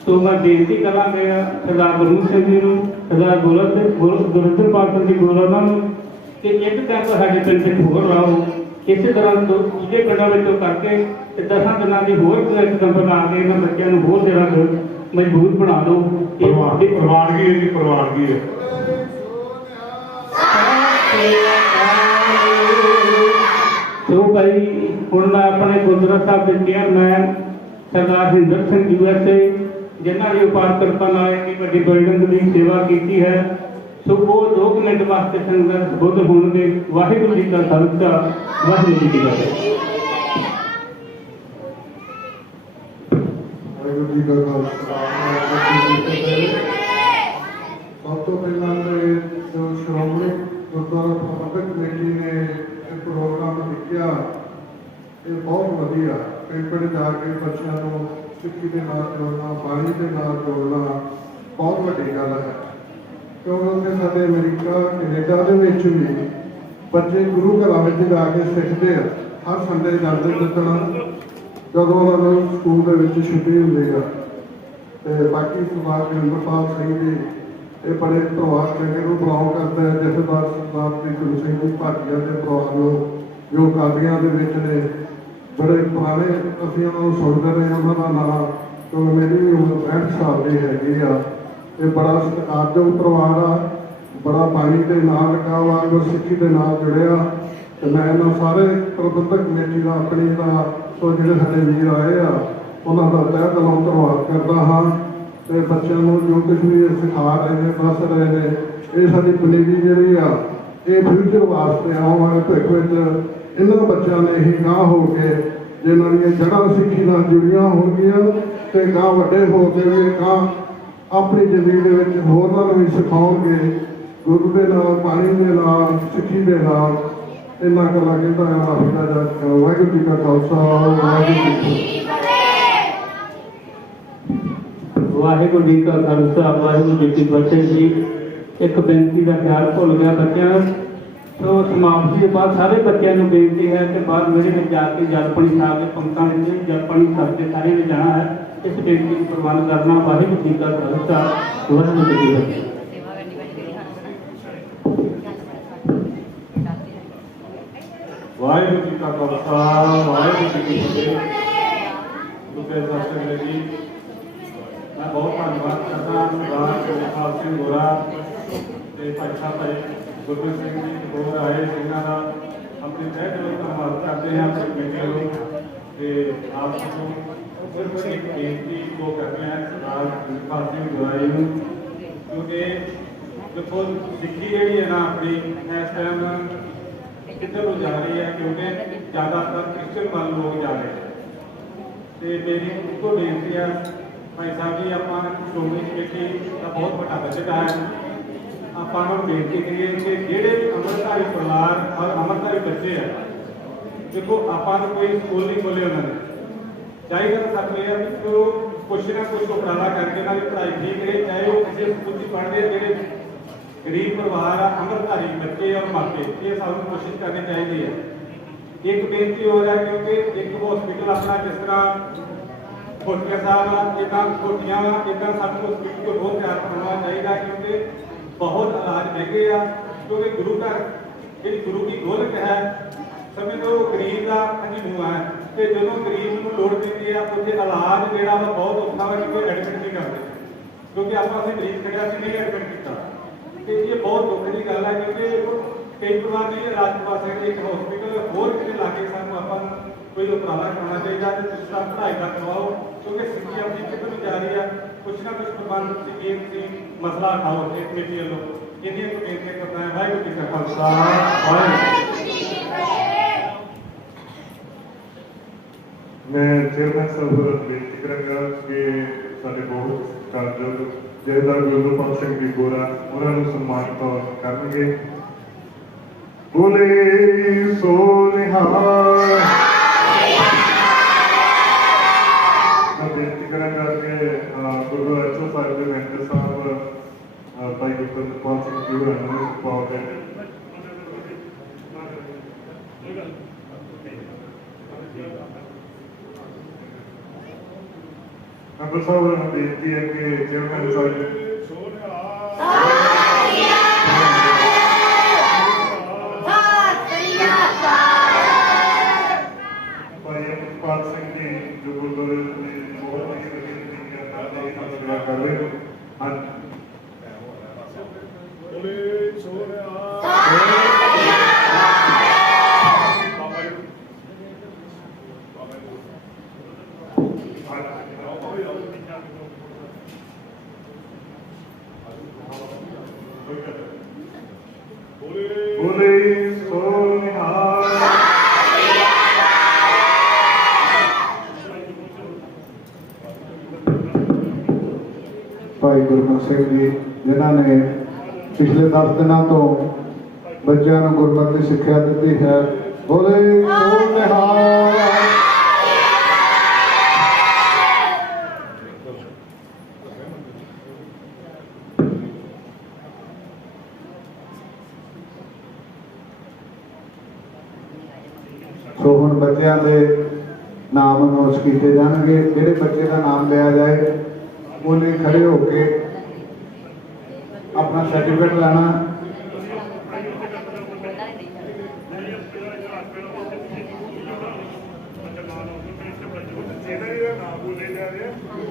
ਸੋ ਮੈਂ ਬੇਨਤੀ ਕਰਾਂਗਾ ਸਰਦਾਰ ਗੁਰਮੁਖ ਸਿੰਘ ਜੀ ਨੂੰ, ਸਰਦਾਰ ਗੁਰਿੰਦਰਪਾਲ ਸਿੰਘ ਜੀ ਗੁਰੂਵਾਰ ਨੂੰ ਕਿ ਇੱਕ ਕੈਂਪ ਸਾਡੇ ਪਿੰਡ ਵਿੱਚ ਹੋਰ ਲਾਓ। ਇਸੇ ਤਰ੍ਹਾਂ ਦੂਜੇ ਪਿੰਡਾਂ ਵਿੱਚੋਂ ਕਰਕੇ ਤੇ 10 ਦਿਨਾਂ ਦੀ ਹੋਰ ਕੈਂਪ ਲਾ ਕੇ ਇਹਨਾਂ ਬੱਚਿਆਂ ਨੂੰ ਹੋਰ ਜਿਹੜਾ ਮਜ਼ਬੂਤ ਬਣਾ ਦਿਓ। ਪ੍ਰਵਾਨਗੀ ਹੈ ਜੀ, ਪ੍ਰਵਾਨਗੀ ਹੈ। ਸੋ ਭਾਈ ਹੁਣ ਮੈਂ ਆਪਣੇ ਗੁਰਦੁਆਰਾ ਸਾਹਿਬ ਦੇ ਚੇਅਰਮੈਨ ਸਰਦਾਰ ਹਿੰਦਰ ਸਿੰਘ USA, ਜਿਨ੍ਹਾਂ ਦੀ ਉਪਾਰ ਕਿਰਪਾ ਨਾਲ ਇੰਨੀ ਵੱਡੀ ਬਿਲਡਿੰਗ ਦੀ ਸੇਵਾ ਕੀਤੀ ਹੈ, ਸੋ ਉਹ 2 ਮਿੰਟ ਵਾਸਤੇ ਸੰਗਤ ਬੁੱਧ ਹੋਣਗੇ। ਵਾਹਿਗੁਰੂ ਜੀ ਕਾ ਖਾਲਸਾ, ਵਾਹਿਗੁਰੂ ਜੀ ਕੀ ਫਤਿਹ। जी का खालसा वाहिगुरू जी की फतेह। सब तो पहला जो श्रोमणी गुरुद्वारा प्रबंधक कमेटी ने एक प्रोग्राम लिखा, ये बहुत वधिया पिंड पिंड जाके बच्चों को सिक्खी के नाल जोड़ना, बाणी के नाल जोड़ना बहुत वड्डी गल है। क्योंकि उत्थे साडे अमेरिका कनेडा दे विच भी बच्चे गुरु घरां विच जाके सिੱਖਦੇ ਆ। हर संडे जाते जिसना जब उन्होंने स्कूल के छुट्टी होंगी है। तो बाकी सरदार जिंदरपाल सिंह जी ये बड़े परिवार चंगे को बिलोंग करते हैं। जथेदार सरदार जी गुरु सिंह जी भाटिया के परिवार लोग जो कादियां दे विच ने बड़े पुराने असीं उन्होंने सुनते रहे। उन्होंने नाम तो मेरी भी उम्र 65 साल की हैगी आ। ये बड़ा सत्कारयोग परिवार आ, बड़ा बाणी के नाल लगा वा, गुरसिੱਖੀ के नाल जुड़िया। तो मैं इन्होंने सारे प्रबंधक कमेटी का अपनी का तो जो साढ़े वीर आए आ उन्होंने तह दिलों धन्यवाद करता हाँ। तो बच्चों को जो कुछ भी सिखा रहे हैं दस रहे हैं, ये साड़ी पनीरी जी आ ये फ्यूचर वास्ते आने वाले भविख में इन्होंने बच्चों ने ही गांह हो के जिन्हों दी जड़ा सिੱਖੀ नाल जुड़िया होणगियां ते गांह वड्डे हो के भी गांह अपनी जिंदगी के होरनां नूं भी सिखाउणगे गुरु के नाल, पानी के नाल, सिੱਖੀ के नाल। इन्ना गल्लां कहंदा है माफी दा जा। वाहिगुरू जी का खालसा वाहिगुरू जी की फतेह। वाहिगुरू जी का खालसा वाहिगुरू जी की फतेह जी। एक बेनती का ख्याल भुल गया बच्चों तो समाप्ति के बाद सारे बच्चों को बेनती है कि बाद मेरे में जाके जलपणी साहब के पंक्ता में जलपणी साहब के सारे में जाना है। इस बेनती को प्रवान करना। वाहिगुरू जी का खालसा वाहिगुरू जी की फतेह। वाहिगुरू जी का खालसा वाहिगुरू जी की फतेह। दूसरे दर्शक जी मैं बहुत धन्यवाद करता सरदार जगपाल सिंह गोरा ते भाई साहब गुरबीर सिंह जी होर आए जिन्हों का अपने तय दिलों धन्यवाद करते हैं कमेटी वालों। तो आप सबको सिर्फ एक बेनती को करते हैं सरदार जगपाल सिंह गोरा जी को, क्योंकि देखो सिੱਖੀ जी है ना अपनी इस टाइम किधर को जा रही है, क्योंकि ज़्यादातर क्रिश्चियन वाले लोग जा रहे हैं। तो मेरी उनको बेनती है भाई साहब जी अपना श्रोमणी कमेटी का बहुत बड़ा बजट है। ਆਪਾਂ ਨੂੰ ਬੇਨਤੀ ਕਰੀਏ ਕਿ ਜਿਹੜੇ ਅੰਮ੍ਰਿਤਧਾਰੀ ਪਰਿਵਾਰ ਔਰ ਅੰਮ੍ਰਿਤਧਾਰੀ ਬੱਚੇ ਹੈ, ਦੇਖੋ ਆਪਾਂ ਨੂੰ ਕੋਈ ਸਕੂਲ ਨਹੀਂ ਖੋਲ੍ਹੇ ਉਹਨਾਂ ਨੇ, ਚਾਹੀਦਾ ਸਾਨੂੰ ਇਹ ਆ ਵੀ ਉਹ ਕੁਛ ਨਾ ਕੁਛ ਉਪਰਾਲਾ ਕਰਕੇ ਉਹਨਾਂ ਦੀ ਪੜ੍ਹਾਈ ਠੀਕ ਰਹੇ, ਚਾਹੇ ਉਹ ਕਿਸੇ ਸਕੂਲ 'ਚ ਪੜ੍ਹਦੇ ਜਿਹੜੇ गरीब परिवार आ अंमृतधारी बच्चे और मापे, ये सानू कोशिश करनी चाहिए है। एक बेनती हो रहा है क्योंकि एक हॉस्पिटल अपना जिस तरह खोटिया साहब इदा खोटियां इदा सानू हॉस्पिटल को बहुत तैयार करना चाहिए, क्योंकि बहुत इलाज महंगे आ। क्योंकि गुरु घर जी गुरु की गोलक है, समझ लो गरीब का अंजू है। तो जो गरीब को लोड़ पैंती है उत्थे इलाज जोड़ा बहुत औखा है, क्योंकि एडमिट नहीं करते, क्योंकि आप मरीज खड़िया नहीं एडमिट किया। तो ये बहुत दुख की गल है, क्योंकि कई परिवार नहीं इलाज करवा सकते। एक हॉस्पिटल होर कितने लाके सानू आप कोई उपराला करना चाहिए, दूसरा पढ़ाई का करवाओ, क्योंकि सिक्खी अपनी किधर भी जा रही है। कुछ ना कुछ प्रबंध मसला उठाओ कमेटी वालों, इन्हीं को बेनती करना है। वाहिगुरू जी का खालसा वाहिगुरू जी की फतेह। मैं चेयरमैन साहब बेनती करूँगा कि साढ़े बहुत सत्कारयोग जथेदार गुरबीर सिंह जी गोरा उन्होंने सम्मानित करेंगे। बोले सो निहाल। मैं बेनती करूँगा कि गुरु एसओ साहब के मैनेजर साहब भाई गुरबीर सिंह जी होर सपोर्ट है। मेंबर साहब ने बेनती है कि चेयरमैन साहब भाई अमरपाल सिंह जी जो गुरुद्वारे में बहुत ही कर रहे हैं। भाई गुरमुख सिंह जी जिन्होंने पिछले 10 दिनों तो बच्चों को गुरमत की शिक्षा दी है। बोले सो निहाल। सो हुण बच्चों के नाम अनाउंस किए जाएंगे। जिहड़े बच्चे का नाम लिया जाए उन्हें खड़े होके अपना सर्टिफिकेट लाना।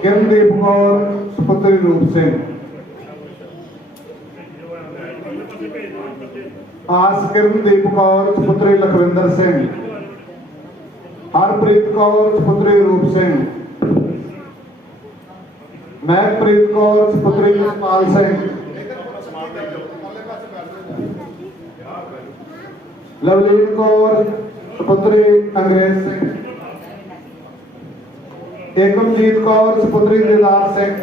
किरणदीप कौर सुपुत्री रूप सिंह, आस किरणदीप कौर सुपुत्री लखविंदर सिंह, हरप्रीत कौर सुपुत्री रूप सिंह, महकप्रीत कौर सुपुत्री जसपाल सिंह, लवलीन कौर सुपुत्री अंग्रेज सिंह, एकमजीत कौर सुपुत्री दिलदार सिंह,